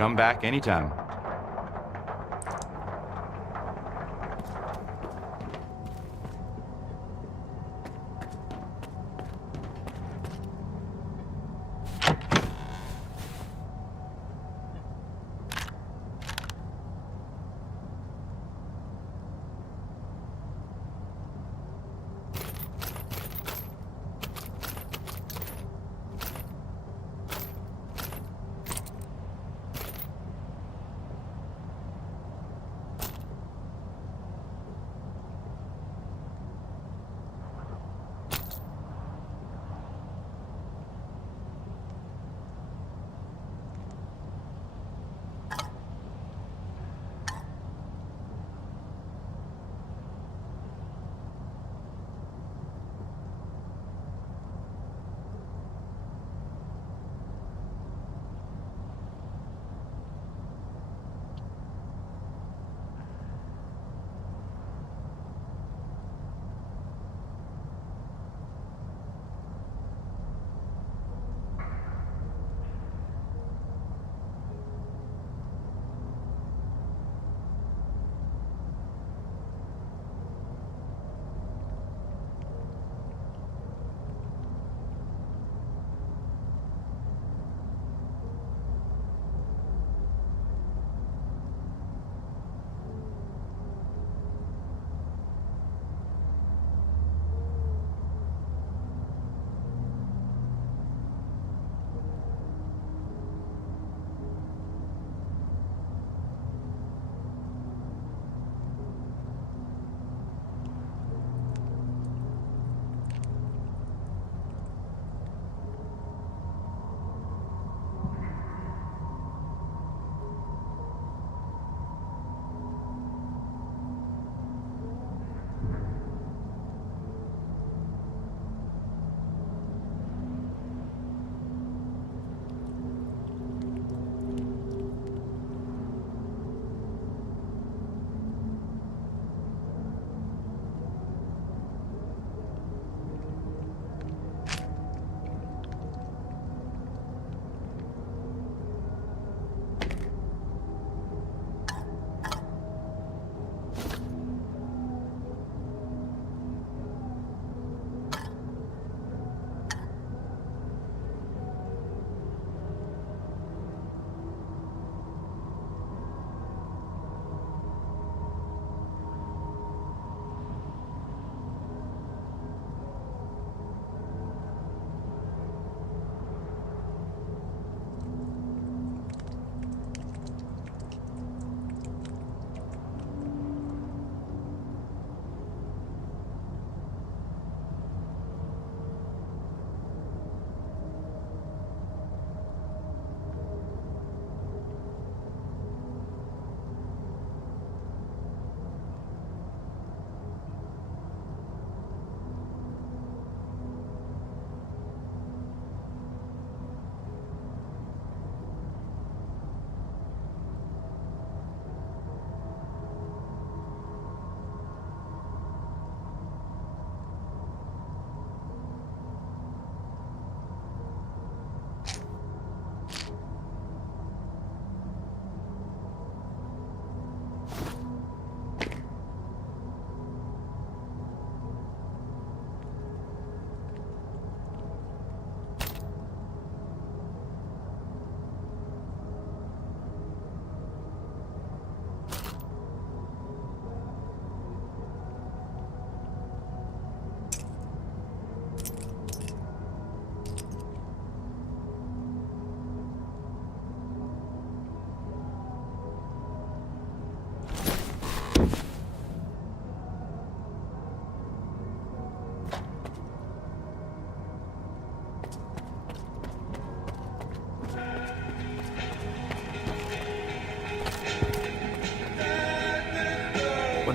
Come back anytime.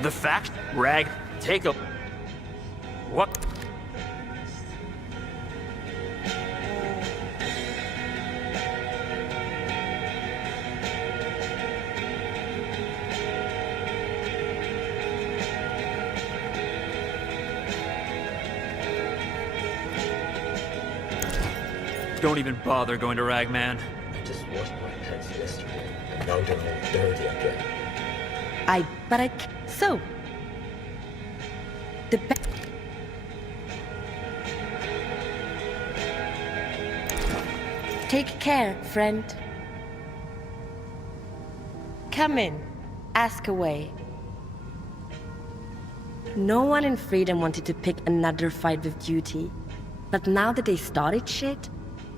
The fact, Rag, take a... What? Don't even bother going to Ragman. I just washed my pants yesterday, and now they're all dirty again. So... The Take care, friend. Come in. Ask away. No one in Freedom wanted to pick another fight with duty. But now that they started shit,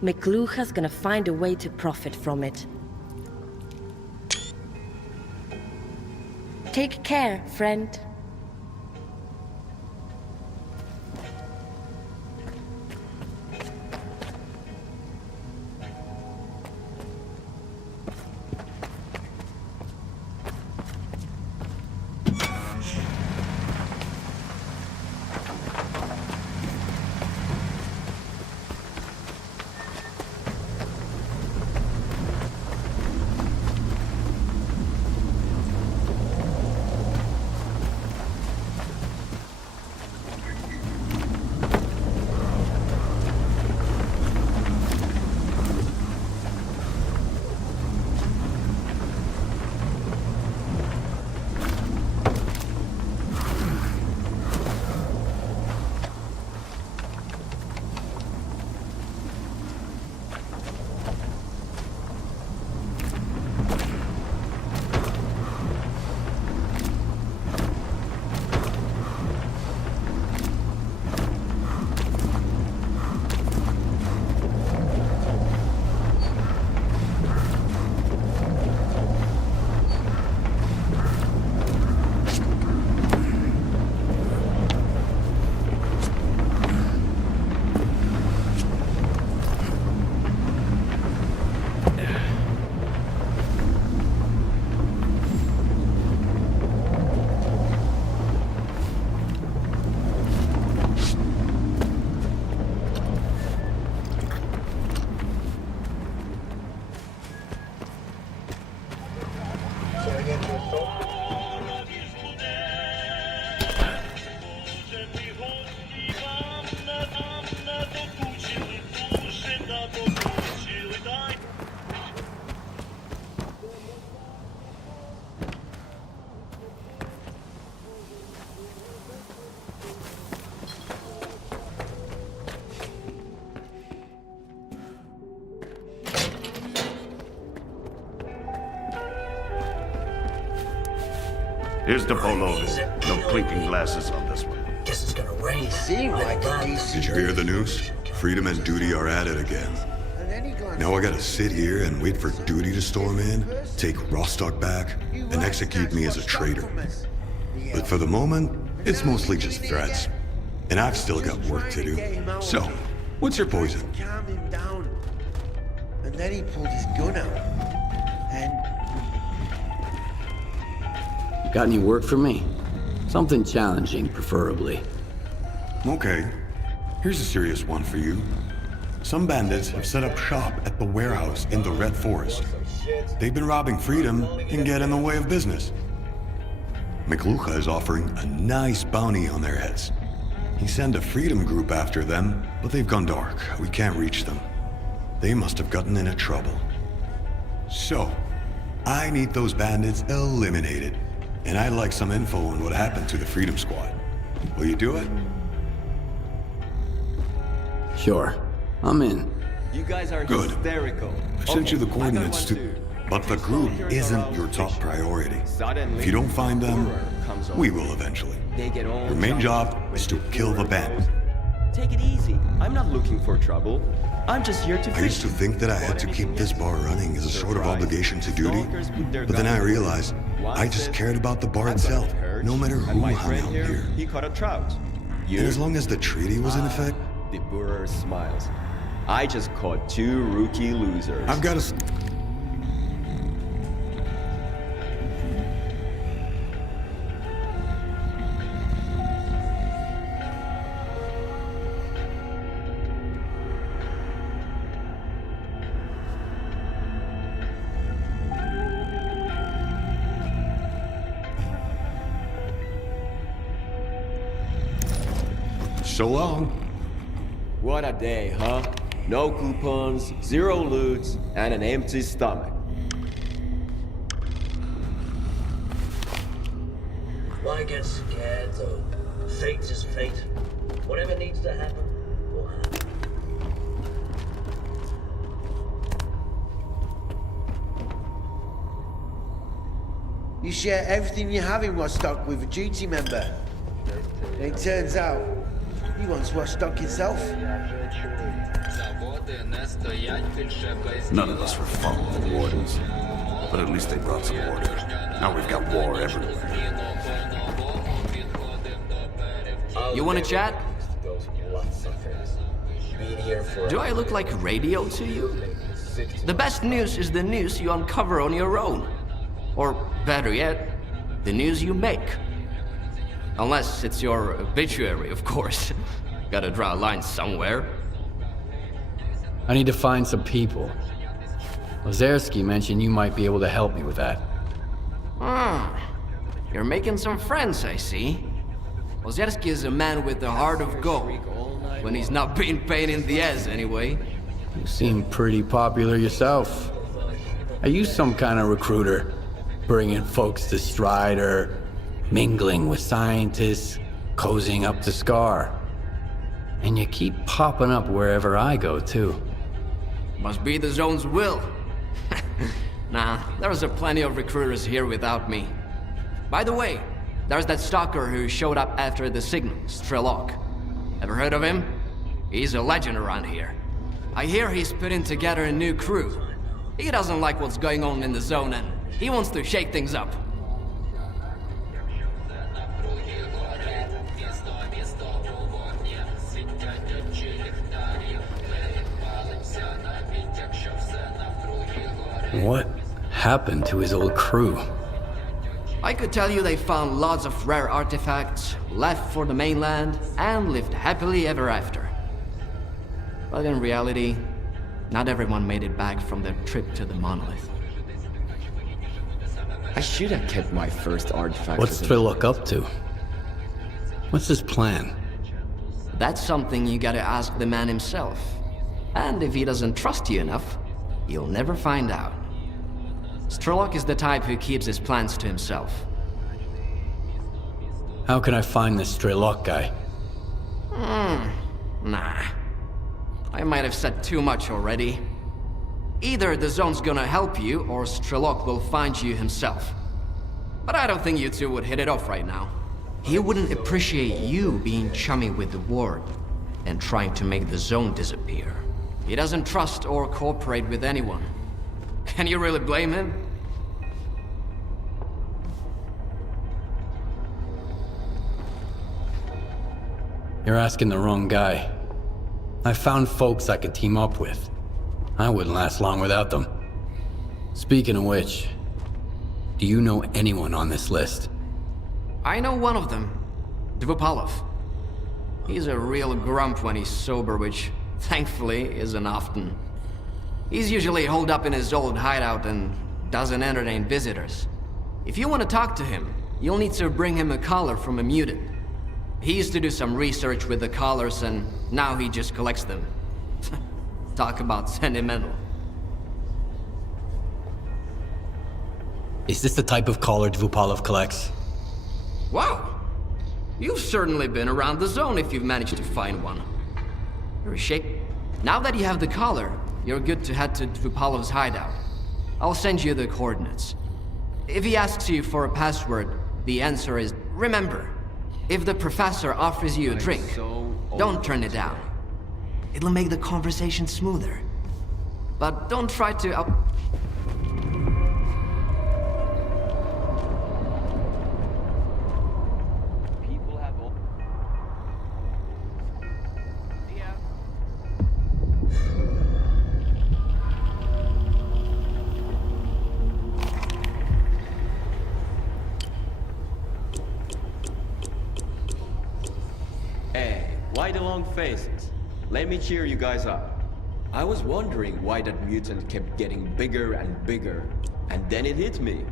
McLuhan's gonna find a way to profit from it. Take care, friend. Here's the pullovers. No clinking glasses on this one. Guess it's gonna rain. Seemed like a decent... Did you hear the news? Freedom and Duty are at it again. Now I gotta sit here and wait for Duty to storm in, take Rostock back, and execute me as a traitor. But for the moment, it's mostly just threats. And I've still got work to do. So, what's your poison? Calm him down. And then he pulled his gun out. And... Got any work for me? Something challenging, preferably. Okay. Here's a serious one for you. Some bandits have set up shop at the warehouse in the Red Forest. They've been robbing Freedom and get in the way of business. McLuhan is offering a nice bounty on their heads. He sent a Freedom group after them, but they've gone dark. We can't reach them. They must have gotten into trouble. So, I need those bandits eliminated. And I'd like some info on what happened to the Freedom Squad. Will you do it? Sure. I'm in. You guys are Good. hysterical. I sent you the coordinates to... But the group isn't your top priority. If you don't find them, we will eventually. Your main job is to kill the bandit. Take it easy. I'm not looking for trouble. I'm just here to I used to think that I had to keep this bar running as a sort of obligation to Duty, but then I realized I just cared about the bar itself, no matter who hung out here. He caught a trout. And as long as the treaty was in effect, The Burr smiles. I just caught 2 rookie losers. I've got a... So long. What a day, huh? No coupons, 0 loot, and an empty stomach. Why get scared, though? Fate is fate. Whatever needs to happen, will happen. You share everything you have in Rostock with a duty member. It turns out, he once Rostock himself. None of us were following the wardens, but at least they brought some order. Now we've got war everywhere. You wanna chat? Do I look like radio to you? The best news is the news you uncover on your own. Or better yet, the news you make. Unless it's your obituary, of course. Gotta draw a line somewhere. I need to find some people. S.T.A.L.K.E.R mentioned you might be able to help me with that. You're making some friends, I see. S.T.A.L.K.E.R is a man with a heart of gold. When he's not being pain in the ass, anyway. You seem pretty popular yourself. Are you some kind of recruiter? Bringing folks to Strider, mingling with scientists, cozying up to S.T.A.L.K.E.R. And you keep popping up wherever I go, too. Must be the Zone's will. Nah, there's a plenty of recruiters here without me. By the way, there's that stalker who showed up after the signal, S.T.A.L.K.E.R. Ever heard of him? He's a legend around here. I hear he's putting together a new crew. He doesn't like what's going on in the Zone and he wants to shake things up. What happened to his old crew? I could tell you they found lots of rare artifacts, left for the mainland, and lived happily ever after. But in reality, not everyone made it back from their trip to the monolith. I should have kept my first artifact. What's S.T.A.L.K.E.R up to? What's his plan? That's something you gotta ask the man himself. And if he doesn't trust you enough, you'll never find out. S.T.A.L.K.E.R is the type who keeps his plans to himself. How can I find this S.T.A.L.K.E.R guy? Nah. I might have said too much already. Either the Zone's gonna help you, or S.T.A.L.K.E.R will find you himself. But I don't think you two would hit it off right now. He wouldn't appreciate you being chummy with the Ward and trying to make the Zone disappear. He doesn't trust or cooperate with anyone. Can you really blame him? You're asking the wrong guy. I found folks I could team up with. I wouldn't last long without them. Speaking of which, do you know anyone on this list? I know one of them, Dvupalov. He's a real grump when he's sober, which, thankfully, isn't often. He's usually holed up in his old hideout and doesn't entertain visitors. If you want to talk to him, you'll need to bring him a collar from a mutant. He used to do some research with the collars and now he just collects them. Talk about sentimental. Is this the type of collar Dvupalov collects? Wow! You've certainly been around the Zone if you've managed to find one. Rishik, now that you have the collar, you're good to head to Dvupalov's hideout. I'll send you the coordinates. If he asks you for a password, the answer is, remember, if the professor offers you a drink, don't turn it down. It'll make the conversation smoother. But don't try to Hey, why the long faces? Let me cheer you guys up. I was wondering why that mutant kept getting bigger and bigger, and then it hit me.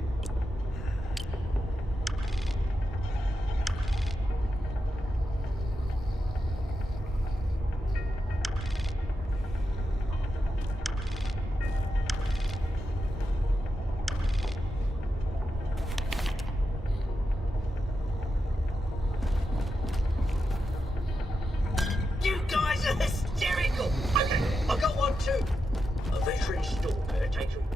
2. A veteran stalker takes a...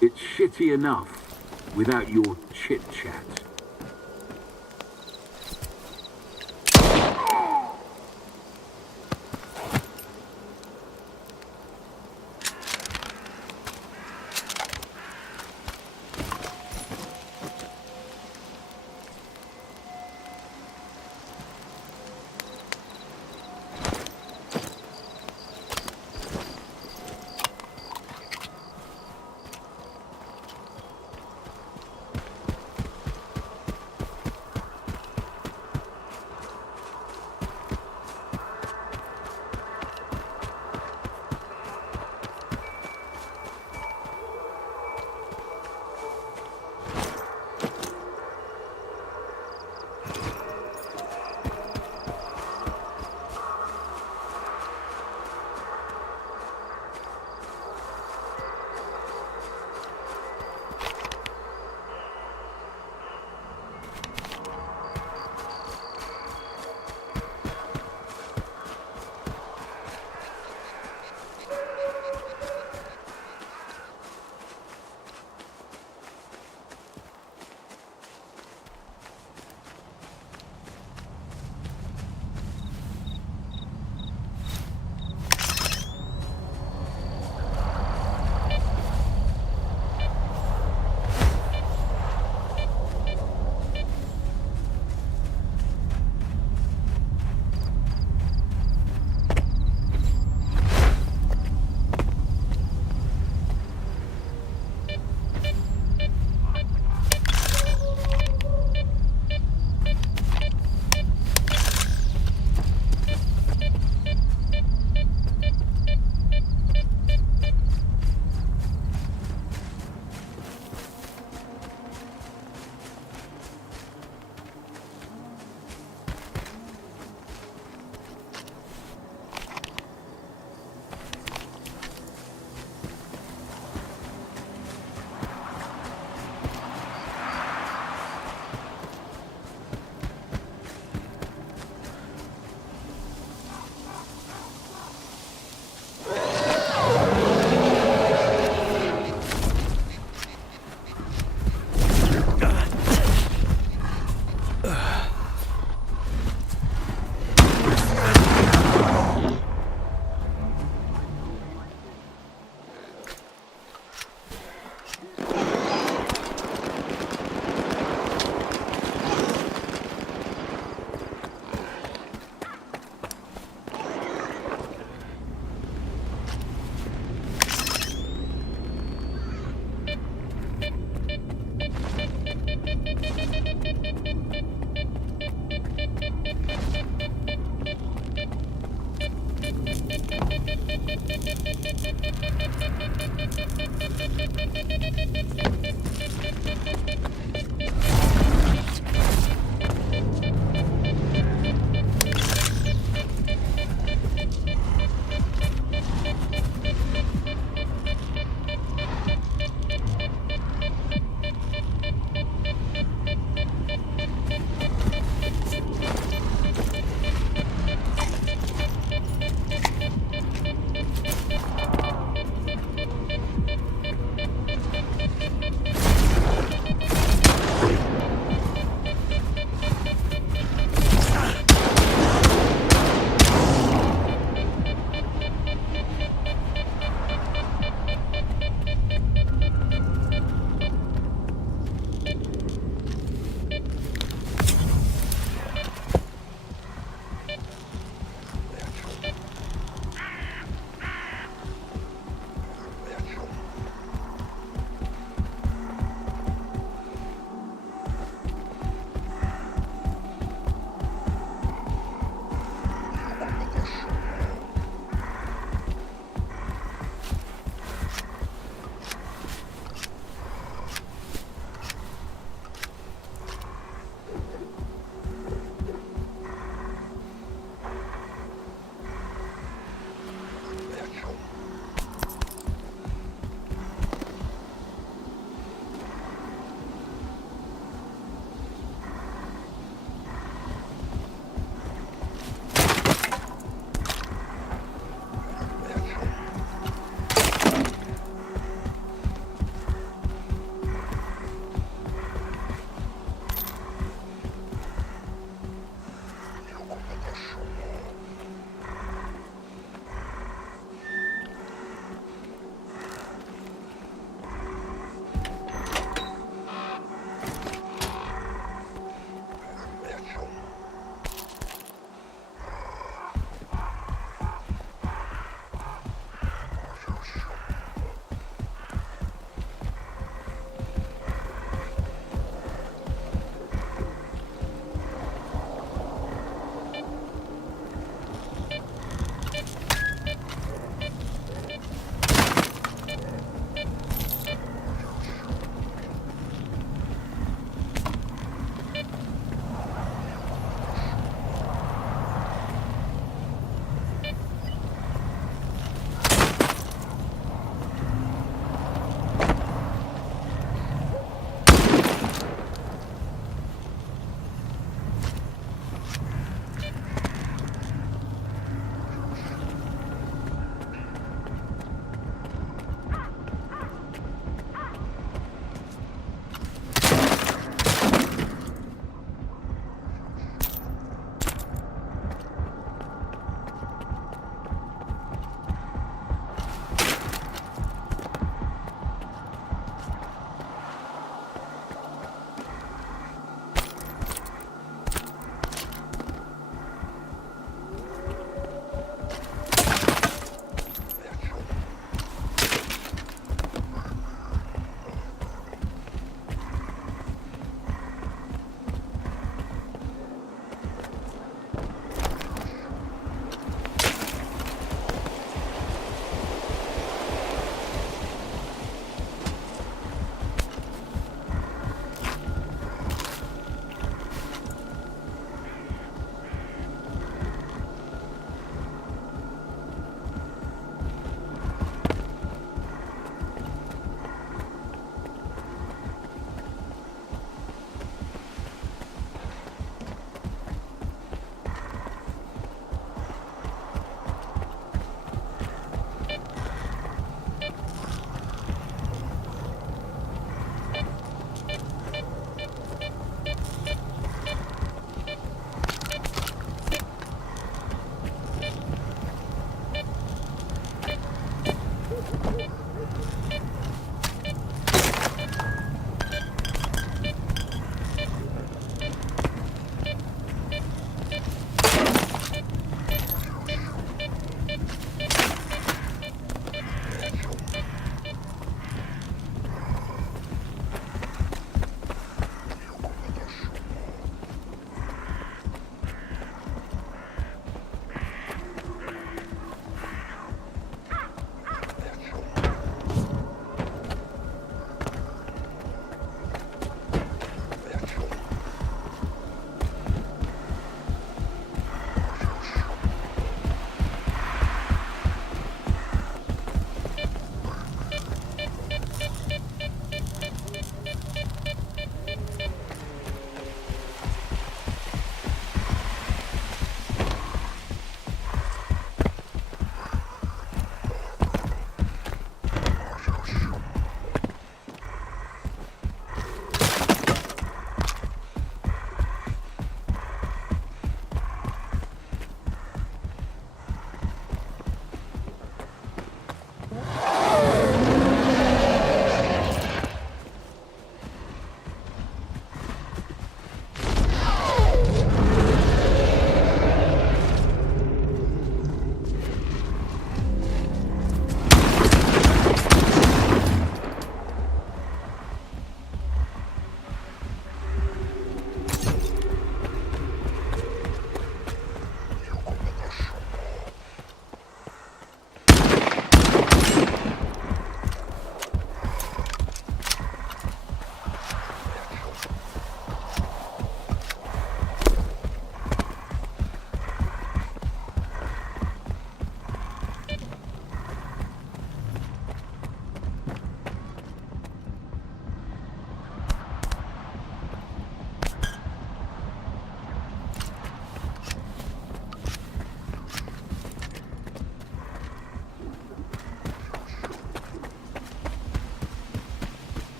It's shitty enough without your chit-chat.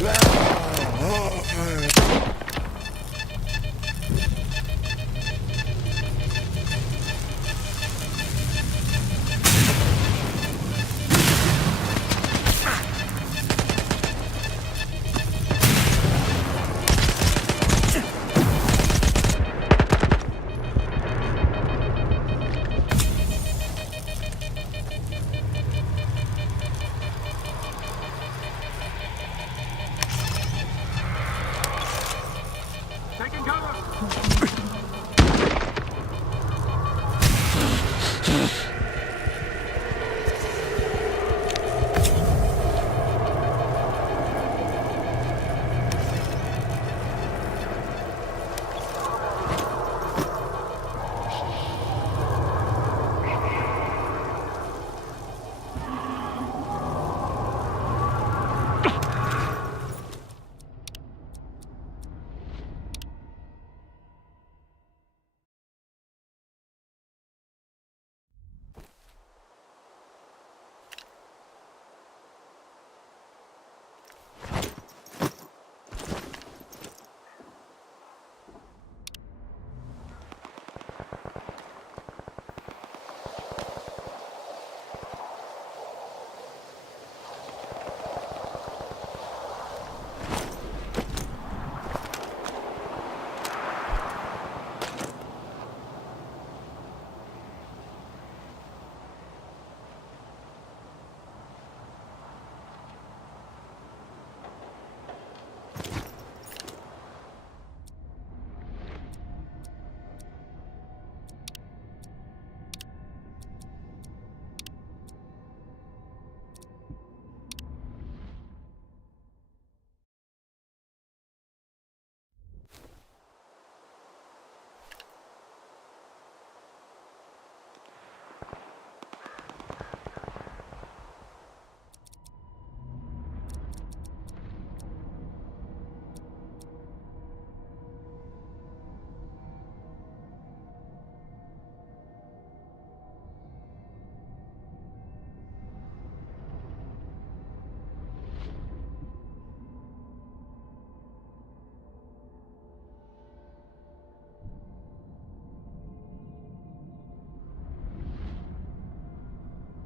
Round